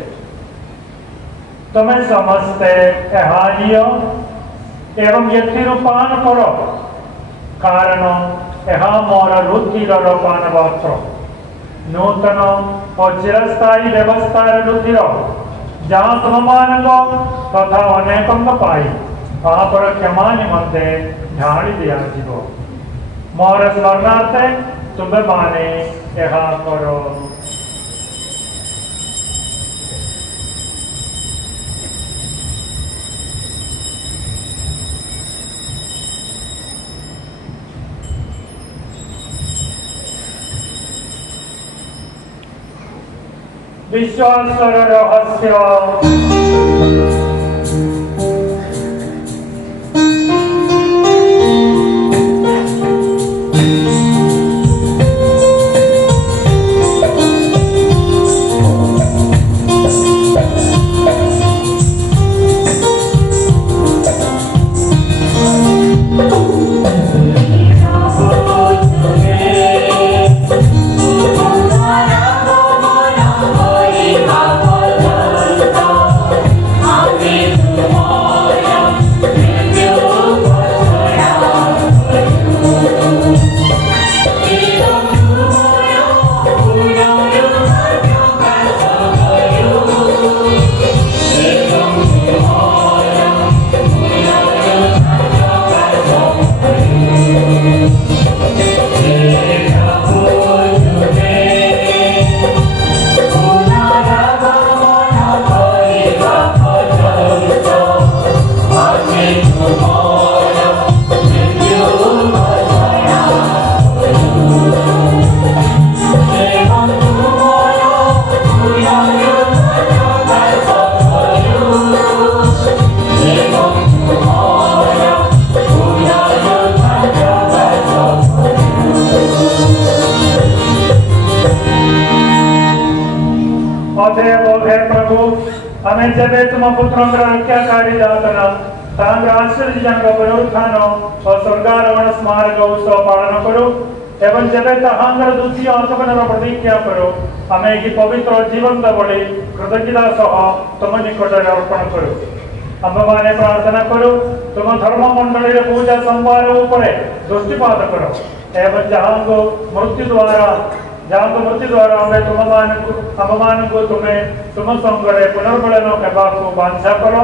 तुम्हें समस्ते एहानियो एवं यथिरु पान करो कारण यह मोर रुधिर पान पात्र नूतन और चिरस्थायी व्यवस्था रुधिर जहाँ तुम मान तथा अनेक पाई पापर क्षमा निमंते ढाड़ी दिया जीव मोर स्मरणार्थे तुम्हें माने यह करो। विश्वास रहस्य प्रभु हमें जब तुम पुत्र रक्षाकारी जातना तांग आश्चर्य जंग पुनरुत्थान और स्वर्गारोहण स्मारक उत्सव पालन करो एवं जब तहांगर द्वितीय अंतकरण प्रतिज्ञा करो हमें की पवित्र जीवन बलि कृतज्ञता सह तुम निकट अर्पण करो। आम्भे प्रार्थना करो तुम धर्म मंडली पूजा संवार उपरे दृष्टिपात करो एवं जहाँ को मृत्यु द्वारा हमें तुम को तुम्हें तुम संगे पुनर्मिलन करने को बांछा करो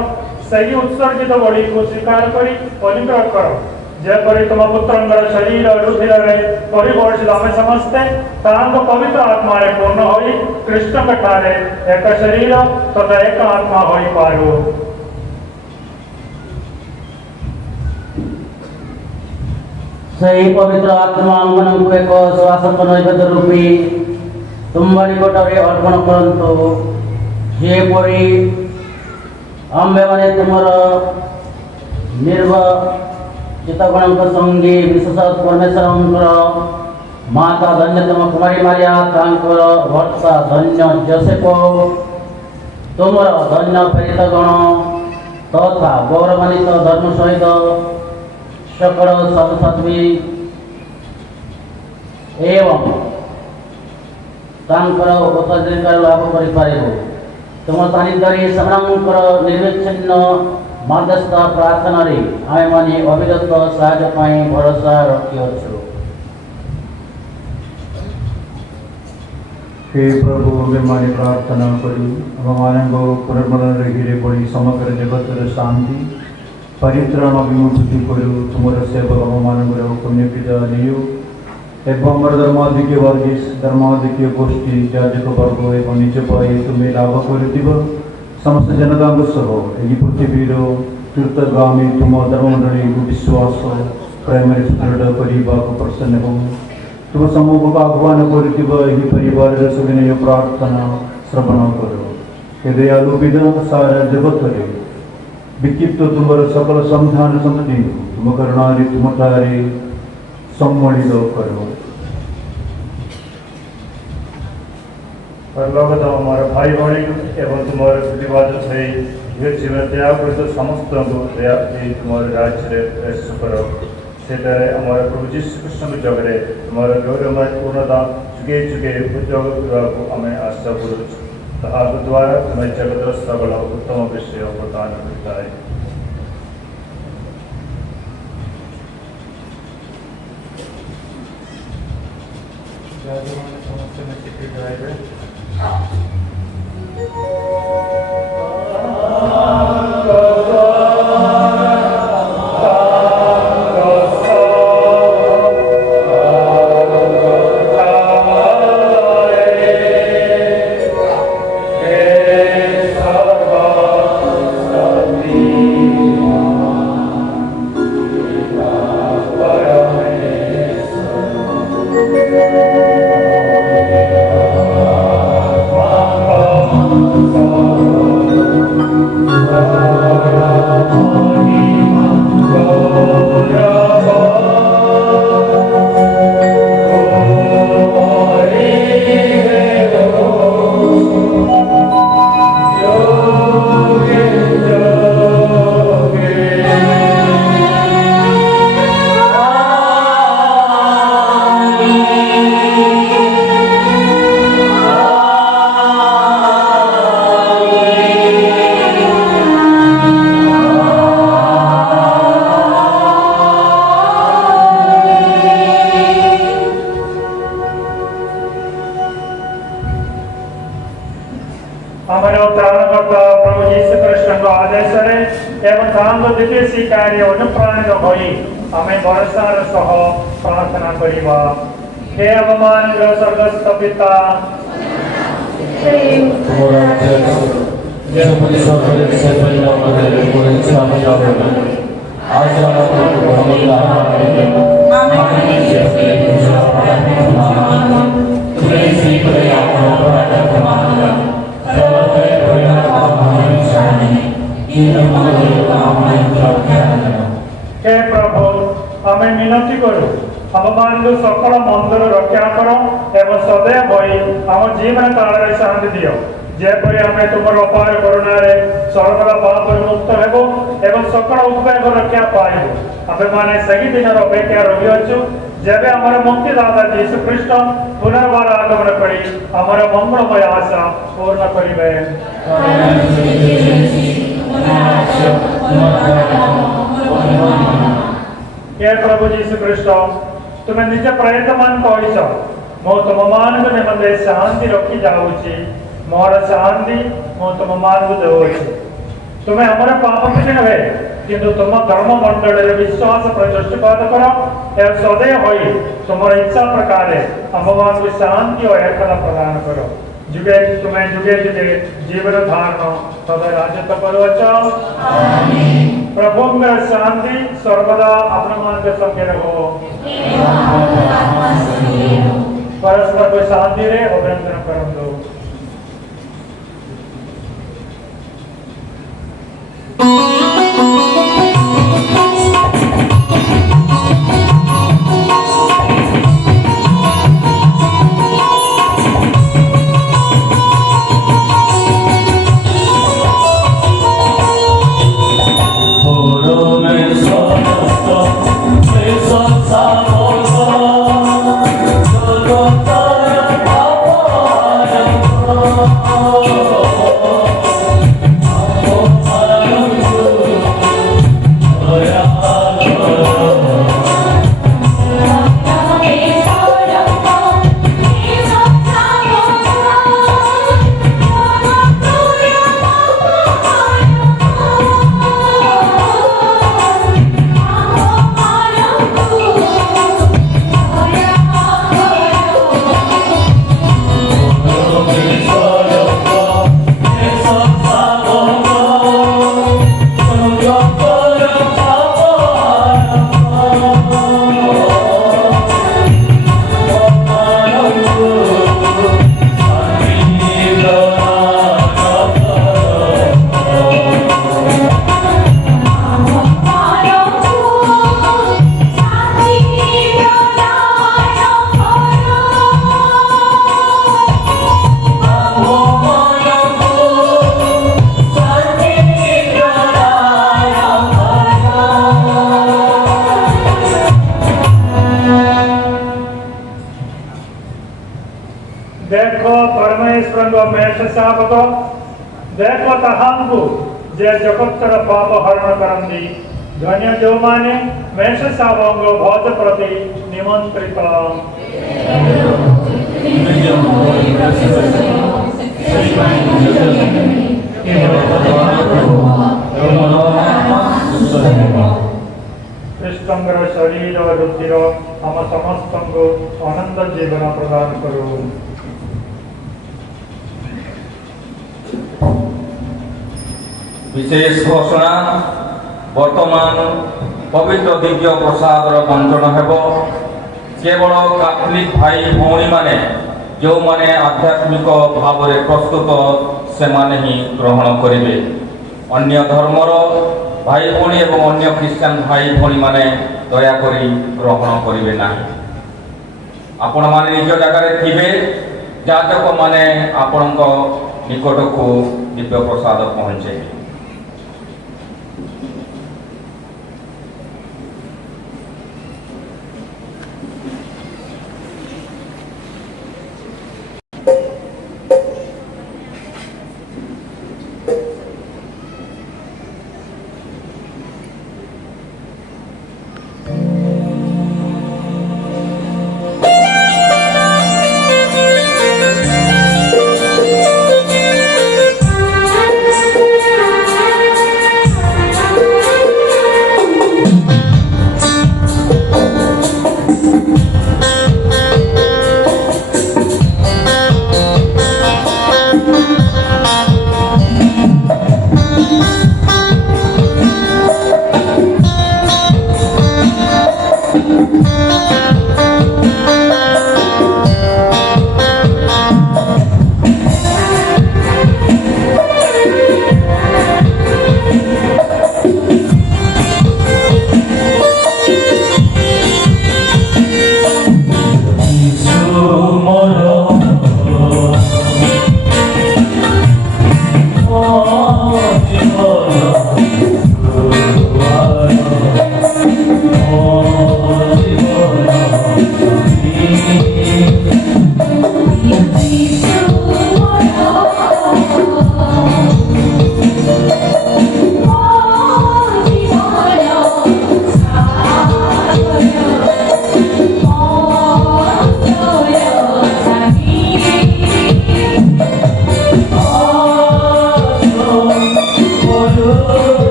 सही उत्सर्गित बलि को स्वीकार करी अनुग्रह करो जेपरि तुम पुत्रंगर शरीर रुधिर रे परिवर्तित आम समस्ते तांग पवित्र आत्मा रे पूर्ण होई कृष्ण कठारे एक शरीर तथा एक आत्मा होई पारू। सही पवित्र आत्मा को एक श्वास नैवेद्य रूपी तुम निकटरे अर्पण करंतु जेपरि आम्भे माने तुमर चित्तगुण संगी विशेष परमेश्वर माता धन्यतम कुमारी मारिया तांकर भर्ता धन्य जोसेफ तुमर धन्य प्रेरित गण तथा गौरवान्वित धर्म सहित सकल साधुसाध्वी एवं तांकर उत्तराधिकार लाभ करिपारिबो तुम सानिध्य सेमानंकर निर्विच्छिन्न मध्यस्थ प्रार्थना रे आमे माने अविरत साहाय्य पाई भरोसा रखिअछु। हे प्रभु बेमानी प्रार्थना करू आमको पुनर्मरण हिरे पड़ी समग्र जगतर शांति परित्राण विमुक्ति करू तुम सेवक आम पुण्य पूजा नियो एवं धर्माधिक्य वर्गीस धर्माधिक्य गोष्ठी याजक वर्ग एवं निज पाई तुम्हें लाभ कर समस्त जनता सह यही पृथ्वीर तीर्थगामी तुम धर्ममंडली विश्वास प्रेम सुदृढ़ करने को प्रसन्न हो तुम समूह को आह्वान कर परिवार सुविनय प्रार्थना श्रवण करो हे दयालु विधा सारा जगत विक्षिप्त तुम सकल संधान सन्धि तुम करुणारी तुमतारे सम्मिलित करो। परलोकत हमारा भाई भाई एवं तुम्हारे विवाद से जीवन त्याग कर समस्त दया तुम्हारे राज्य प्रवेश करो से हमारे प्रभु यीशु कृष्ण के जगह हमारा गौरवमय पूर्णता जुगे जुगे उद्योग को हमें आशा करूँ तार द्वारा हमें जगत सबल उत्तम विषय प्रदान करता है। कार्य अनुप्राणित होई हमें भरोसार सह प्रार्थना करिबा। हे अवमान स्वर्गस्थ पिता हे प्रभु हमें मिनती करूँ आम सकल मंदिर रक्षा कर एवं सदैव होई आम जीवन काल में शांति दियो जेपरी आम तुम अपार करुणा सर्वदा पाप मुक्त हेबो एवं सकल उद्वेग रक्षा पाइबो आमे माने सही दिन अपेक्षा रही अच्छु जेबे आमर मुक्तिदाता यीशु कृष्ण पुनर्बार आगमन करी आमर मंगलमय आशा पूर्ण करिवे। हे प्रभु यीशु कृष्ण तुम्हें निज प्रेरित मान कहिस मो तुम मान निमंते शांति रखी जाऊँगी मोर शांति मो तुम मान को देउछि तुम्हें हमारे पाप किसी नहे किंतु तुम धर्म मंडल विश्वास प्रतिष्ठित करो एवं सदैव होई तुम्हारी इच्छा प्रकार आम को शांति और एकता प्रदान करो जुगे तुम्हें जुगे जुगे जीवन धारण सदा राजत्व करो। प्रभु में शांति सर्वदा अपना मान के संगे रहो परस्पर को शांति रे अभिनंदन करो दो। मेष शावक देख ताहांकु जे जगतर पाप हरण करंदी धन्य जो माने मेष शावक भोज प्रति निमंत्रित कृष्णंगर शरीर और रुचिर हम समस्त को आनंद जीवन प्रदान करो। विशेष घोषणा वर्तमान पवित्र दिव्य प्रसाद बंटन हेब केवल कैथोलिक भाई भौणी माने जो माने आध्यात्मिक भाव में प्रस्तुत से माने ही ग्रहण करेंगे। अन्य धर्मर भाई भौणी एवं अन्य ख्रिस्टान भाई भौणी माने दया करी ग्रहण करेंगे ना। आपण माने निज जगह थे जातक माने आपण निकट को दिव्य प्रसाद पहुँचे।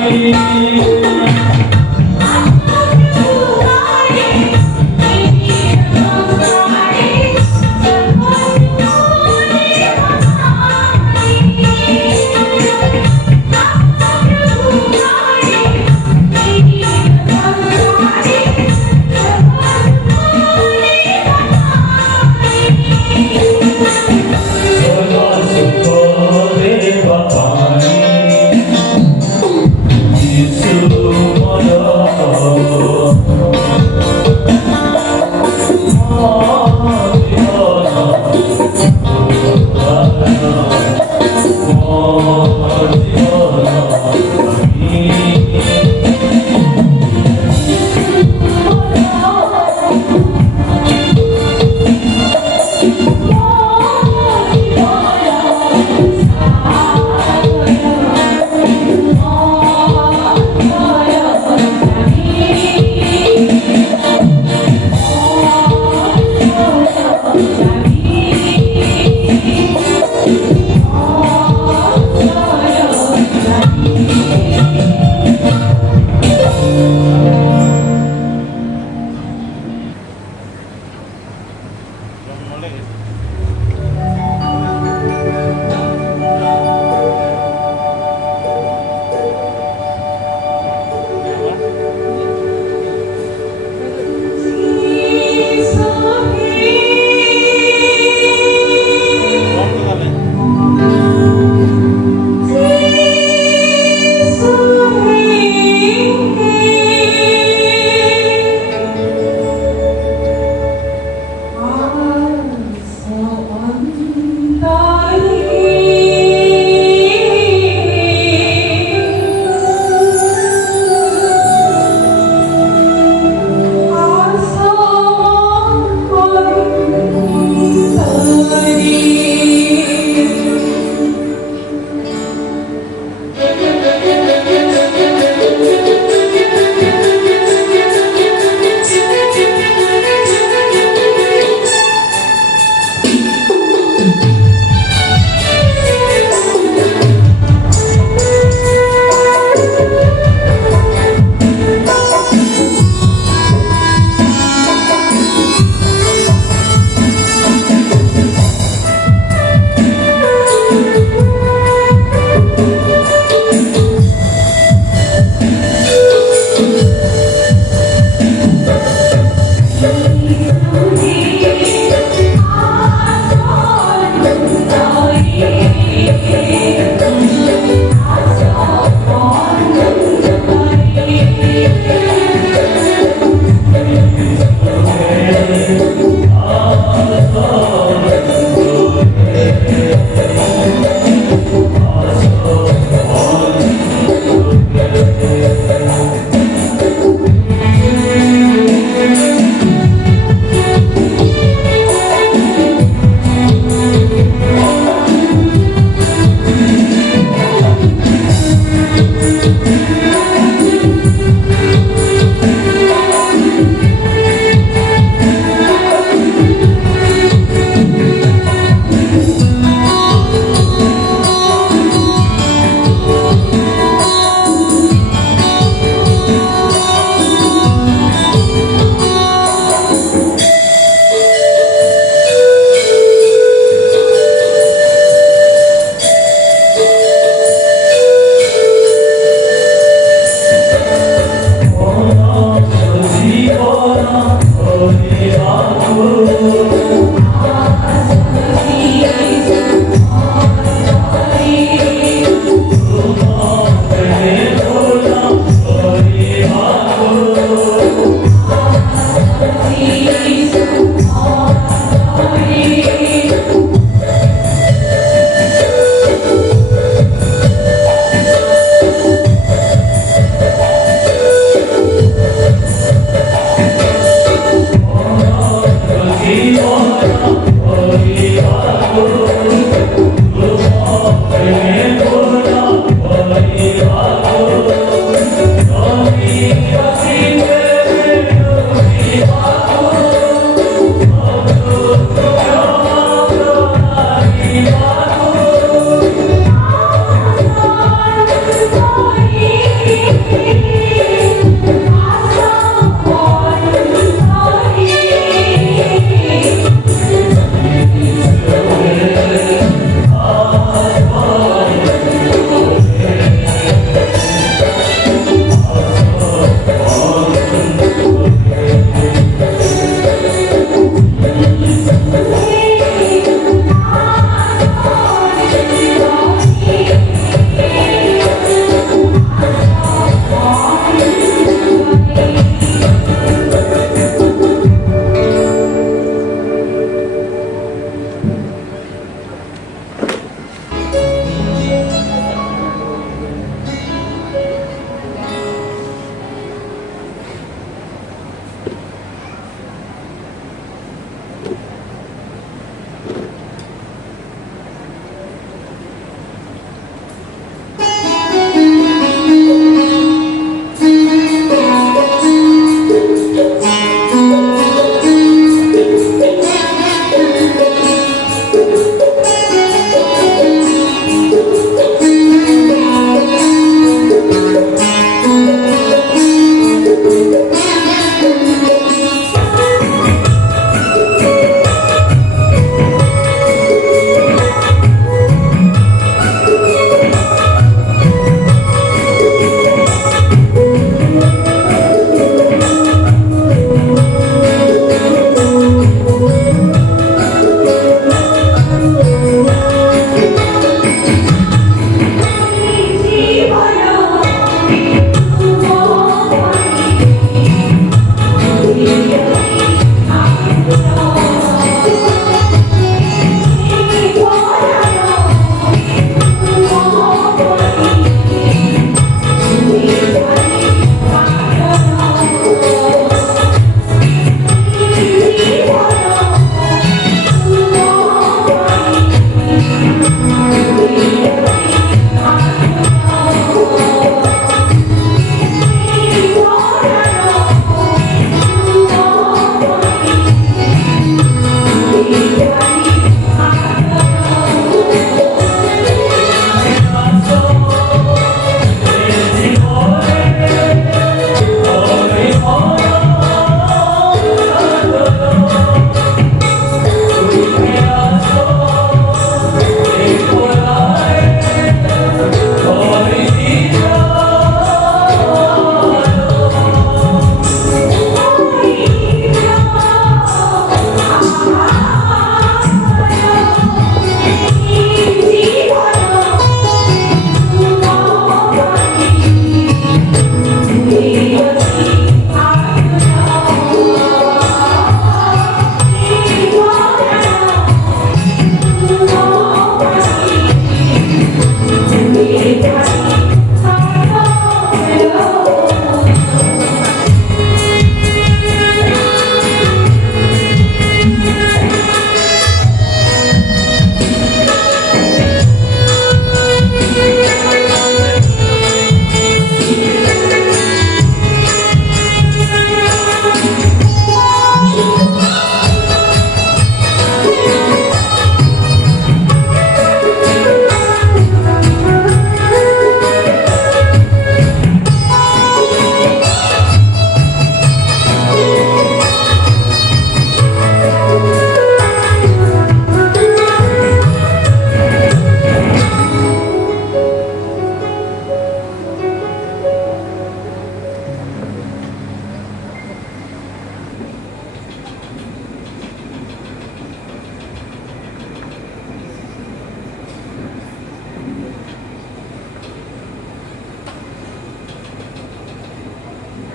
Jesus.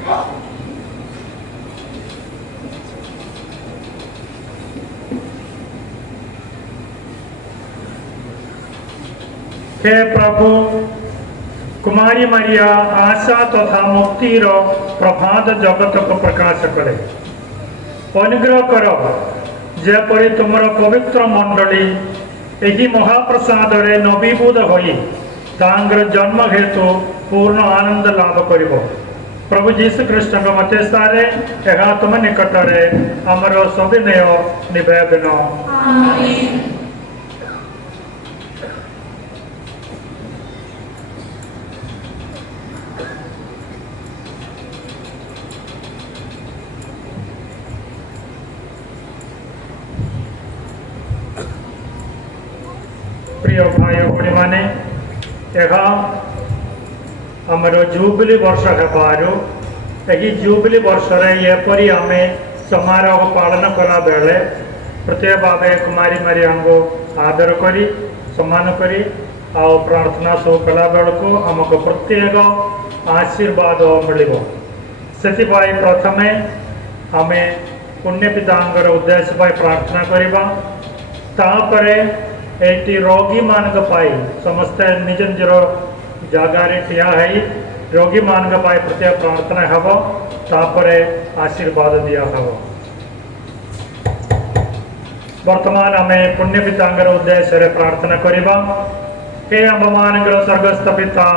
हे प्रभु कुमारी मरिया आशा तथा मुक्तिर प्रभात जगत को प्रकाश करे अनुग्रह कर जेपरी तुम पवित्र मंडली यही महाप्रसाद रे नवीभूत होई तांगर जन्म हेतु पूर्ण आनंद लाभ करिवो प्रभु जीशु कृष्ण मते सारे एहा तुम निकट रे हमर सविनय निवेदन आमीन। प्रिय भाई भणी माने एहा हमर जुबली वर्ष हेबारु एही जुबली वर्ष रे एपरी आमे समारोह पालन कला बेले प्रत्येक भावे कुमारी मारिया को आदर करी सम्मान करी आ प्रार्थना सब कला बेलको हमको प्रत्येक आशीर्वाद मिलिबो सेति भाई प्रथमे आमे पुण्य पितांगर उद्देश्य भाई प्रार्थना करिबा तापरे एटी रोगी मान पाई समस्ते निज निजर जगार ठिया है रोगी मान पाई प्रत्येक प्रार्थना हम तापरे आशीर्वाद दिया हम वर्तमान आम पुण्य पितांगर उद्देश्य रे प्रार्थना करिबा हे आम मानकर स्वर्गस्थ पिता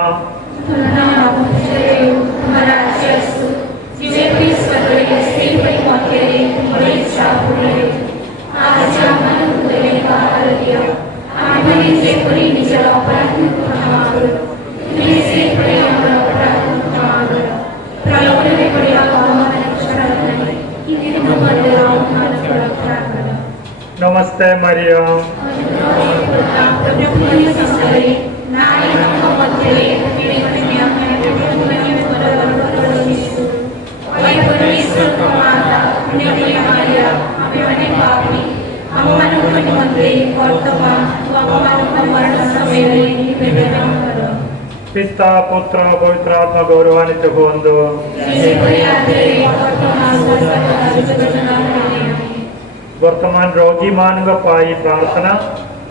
नमस्ते मरिया पिता पुत्र पवित्र आत्मा गौरवान्वित होंदो वर्तमान रोगी मान पाई प्रार्थना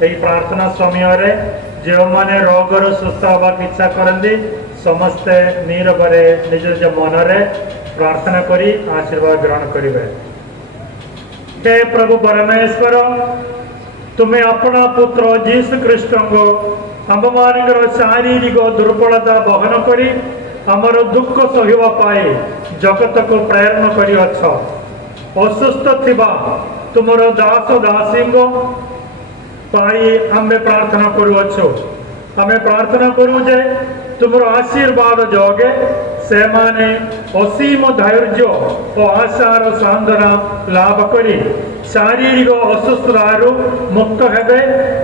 यही प्रार्थना समय रे जो माने रोगर सुस्थ हवा इच्छा करती समस्ते नीरवरे निज निज मन रे प्रार्थना करी आशीर्वाद ग्रहण करिवे हे प्रभु परमेश्वर तुम्हें अपना पुत्र जीसु कृष्ण को आम मानकर शारीरिक दुर्बलता बहन करी आमर दुख सहवा पाए जगत को प्रेरण करी अछ असुस्थ थिबा तुमर दास दासी पाई आमे प्रार्थना करुअछु आमे प्रार्थना करू जे तुमर आशीर्वाद जोगे से माने असीम धैर्य और आशार सांत्वना लाभ करी शारीरिक असुस्थतारु मुक्त हेबे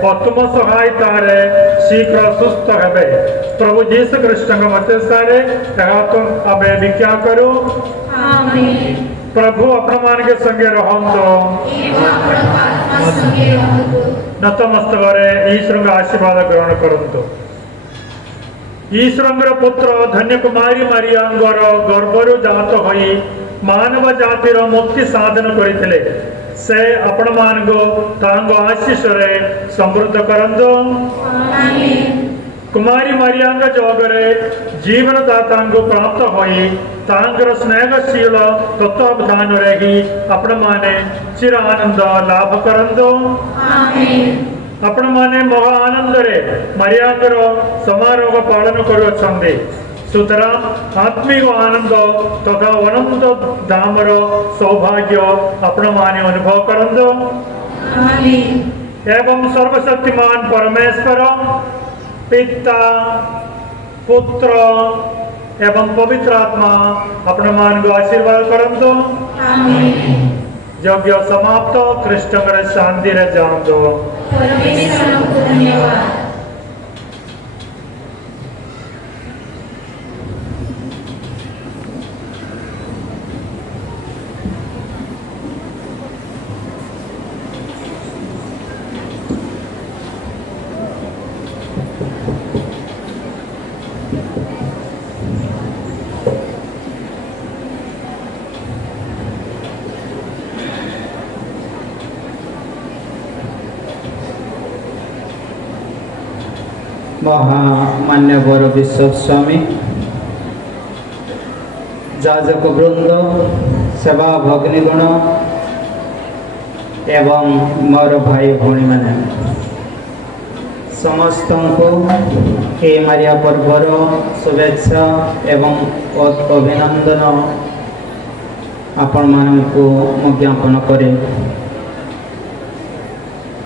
और तुम सहायता रे शीघ्र सुस्थ हेबे प्रभु जीसु कृष्ण मते सारे तुम आमे भिक्षा करू आमीन। प्रभु अपना मान के संगे रहंतो नतमस्तक ईश्वर आशीर्वाद ग्रहण करंतो ईश्वर पुत्र धन्य कुमारी मरियांगर गर्भरु जात होई मानव जातिर मुक्ति साधन करथिले से आपण मान को तांगो आशीष रे समृद्ध करंतो आमीन। कुमारी मरियांग जोगरे जीवन दाता को प्राप्त होई तांगर स्नेहशील तत्वावधान रही आपण माने चिर आनंद लाभ करंतो आमीन। आपण माने महा आनंद रे मरियांगर समारोह पालन करुछंदे सुतरां आत्मिक आनंद तथा अनंत धामर सौभाग्य आपण माने अनुभव करंतो आमीन। एवं सर्वशक्तिमान परमेश्वर पिता पुत्र एवं पवित्र आत्मा अपने मान को आशीर्वाद करंतो आमीन। यज्ञ समाप्त कृष्ण करे शांति रे जांदो परमेश्वर को धन्यवाद। महामान्यवर विश्वस्वामी, जाजक वृंद, सेवा भगिनीगण एवं मोर भाई भौणी मैंने समस्त को ए मारिया पर्वर शुभेच्छा एवं अभिनंदन आपण मानू ज्ञापन करे।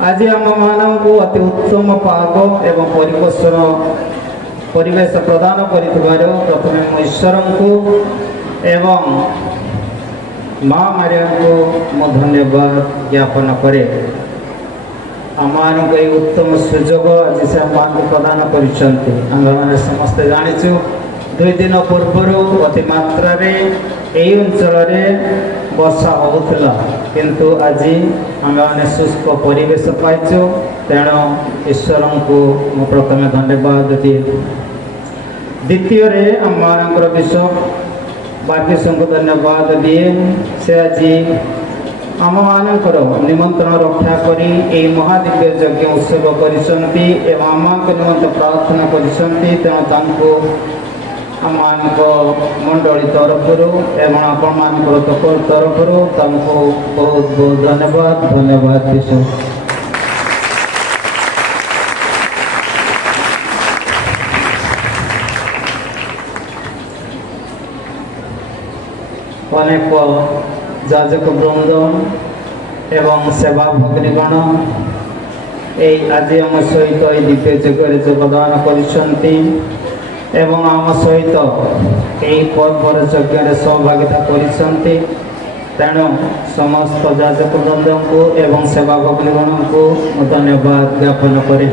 आज आम मानू अति उत्तम पाग एवं परिपोषण परिवेश प्रदान कर प्रथम ईश्वर को एवं माँ मारिया को मु धन्यवाद ज्ञापन करे। आम उत्तम सुजोग आज से आम प्रदान कर समस्ते जाचु 2 दिन पूर्व अति मात्रा यही अंचल वर्षा होता किंतु आज आम शुष्क परिवेश पाइचु तेणु ईश्वर को मु प्रथम धन्यवाद दिए। द्वितीय आम विश्व भाग्यश को धन्यवाद दिए से आज आम मानकर निमंत्रण रक्षा करी ए महादिव्य यज्ञ उत्सव करिसंती एवं आम निमंत्रण प्रार्थना करिसंती तेणु आम मंडली तरफ एवं आपण तरफ बहुत बहुत धन्यवाद धन्यवाद विश्व। अनेक जाजक वृंद एवं सेवा भगिनीगण आज आम सहित दिव्य जगह योगदान करछंती एवं आम सहित यही पर्वर यज्ञ सहभागिता करछंती तेणु समस्त जाजक वृंद को एवं सेवा भगिनीगण को धन्यवाद ज्ञापन करे।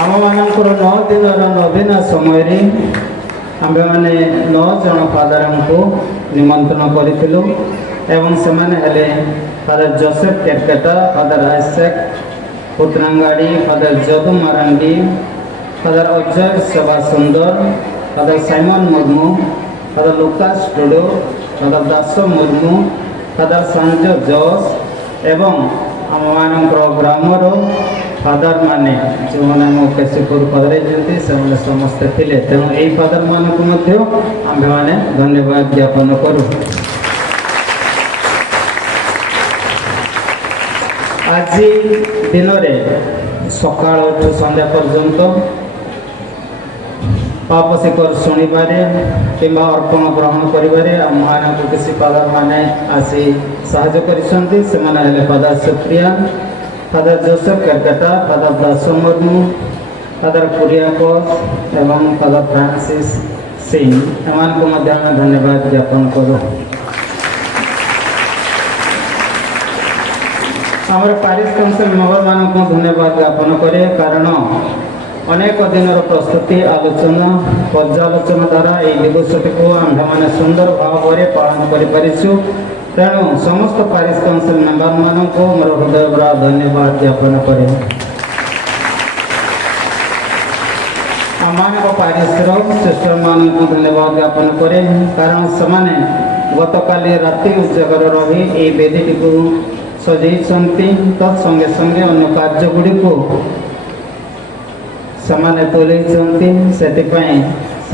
आम मानकर 9 दिन नवीना समय आम मैंने 9 जन फादर को निमंत्रण करूँ एवं से मैंने father Joseph Kerketta, father Isaac Puthanangadi, father Jadu Marandi, father Ajay Seva Sundar, father Simon Murmu, father Lucas Tudu, father Das Murmu, father Sanjay Jose एवं आम मान ग्रामर फादर माने जो मैंने केसीपुर पदर से समस्ते थे तेणु यही फादर मानक आम मैंने धन्यवाद ज्ञापन करूँ। आज दिन सका संध्या पर्यंत पाप शिखर शुणवे कि अर्पण ग्रहण कर किसी फादर माने आसी साहाय्य कर father Supriya, father Joseph Kerketta, father Das Murmu, father Kuriakose एवं फादर फ्रांसिस सिंह एमान को धन्यवाद ज्ञापन करूँ। आमर पारिश काउंसिल मेंबर मान को धन्यवाद ज्ञापन करे कारण अनेक दिन प्रस्तुति आलोचना पर्यालोचना द्वारा यह दिवसटी को आम मैंने सुंदर भाव में पालन करूँ तेणु समस्त पारिश काउंसिल मेंबर मान को मोर हृदय भरा धन्यवाद ज्ञापन करे। आम पारिश सिस्टर मान को धन्यवाद ज्ञापन करे कारण से गत काली राति उजागर रही ये वेदी को सजाई तत्संगे संगे अन्य कार्य गुड़ी को समाने तुलैछंती से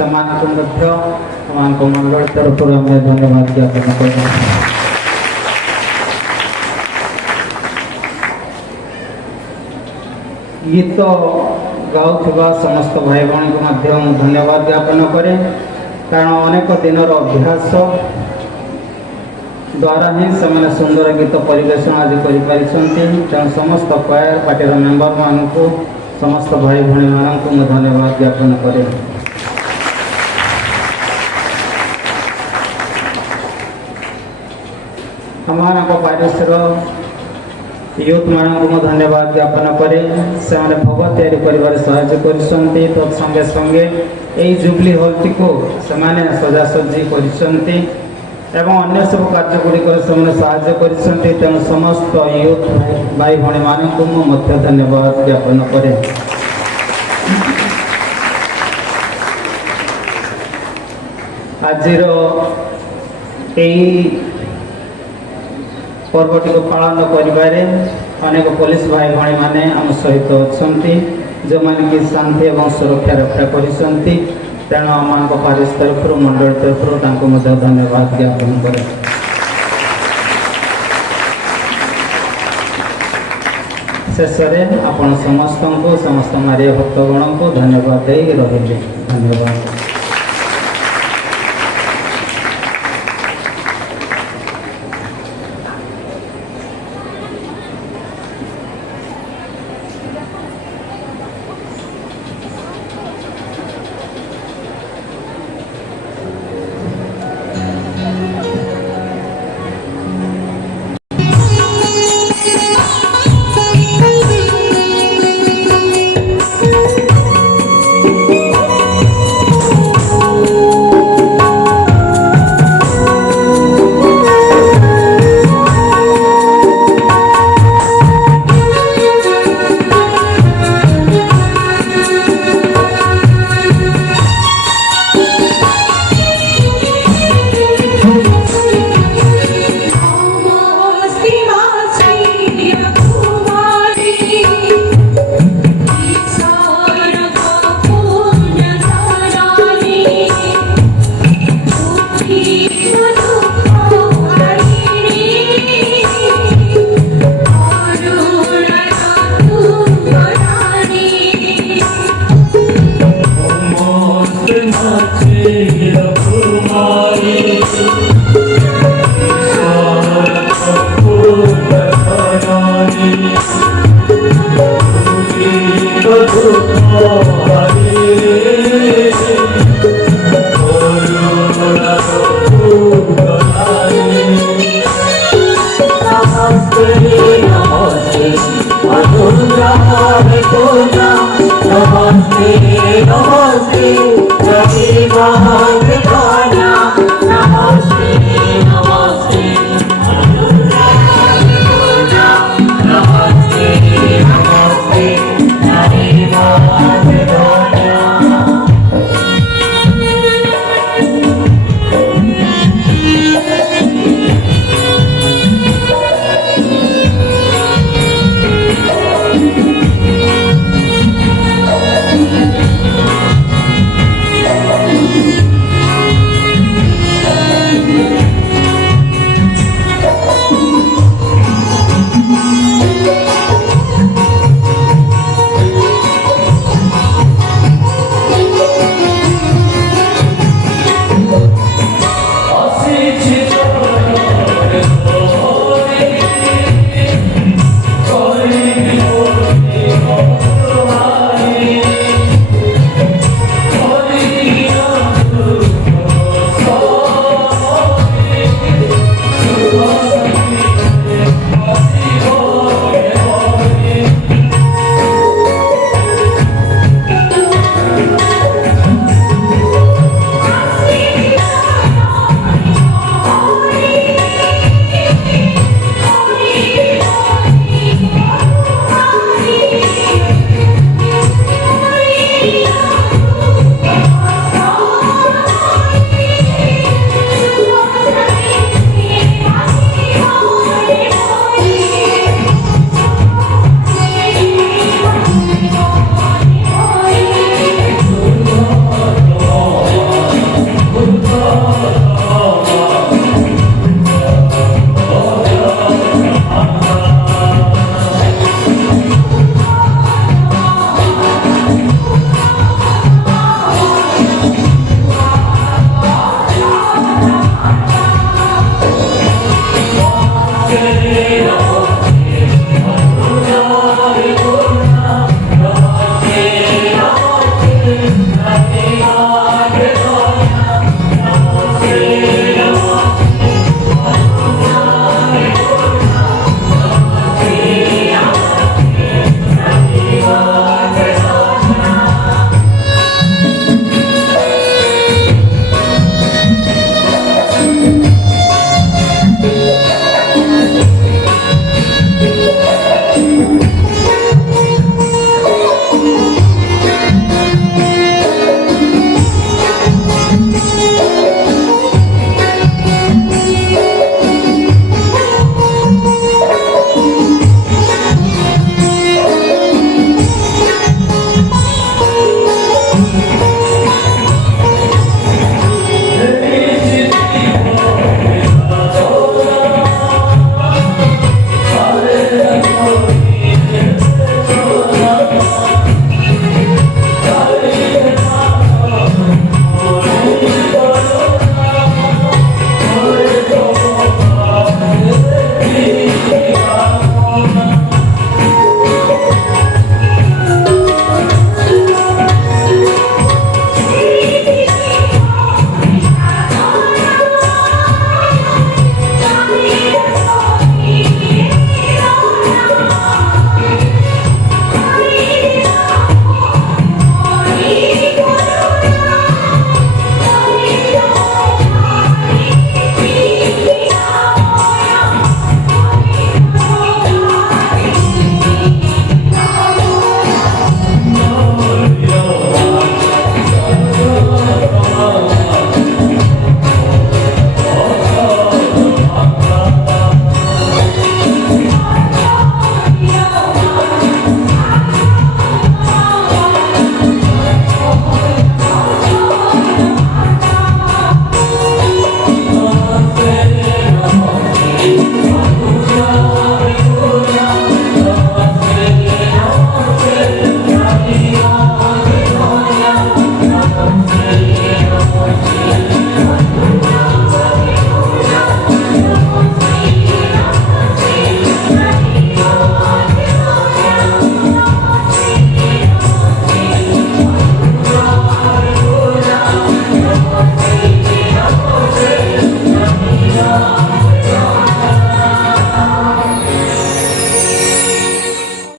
मंडल तरफ धन्यवाद ज्ञापन कर। गीत गाउथबा समस्त भाई भौणी को धन्यवाद ज्ञापन करे कारण अनेक दिन अभ्यास द्वारा ही से सुंदर गीत परिवेशन आज कर समस्त क्वायर पार्टी मेंबर मान को समस्त भाई भौणी मान को धन्यवाद ज्ञापन करे। हमारा पारिशर यूथ मान को धन्यवाद ज्ञापन करे से भोग तैयारी कर साहाय्य कर तत्संगे संगे यही जुबली हॉल टी को सजासजी कर अन्य सब कार्य गुड़िक साहाय्य कर तेणु समस्त यूथ भाई भौणी मान को धन्यवाद ज्ञापन करे। आज पर्वटी को पालन कर अनेक पुलिस भाई भाई माने आम सहित अच्छा जो मैंने कि शांति और सुरक्षा रक्षा कर तेणु आम पारिश तरफ मंडल तरफ धन्यवाद ज्ञापन करे। शेष में आपण समस्त मारिया भक्तगण को धन्यवाद दे रही। धन्यवाद। Hallelujah.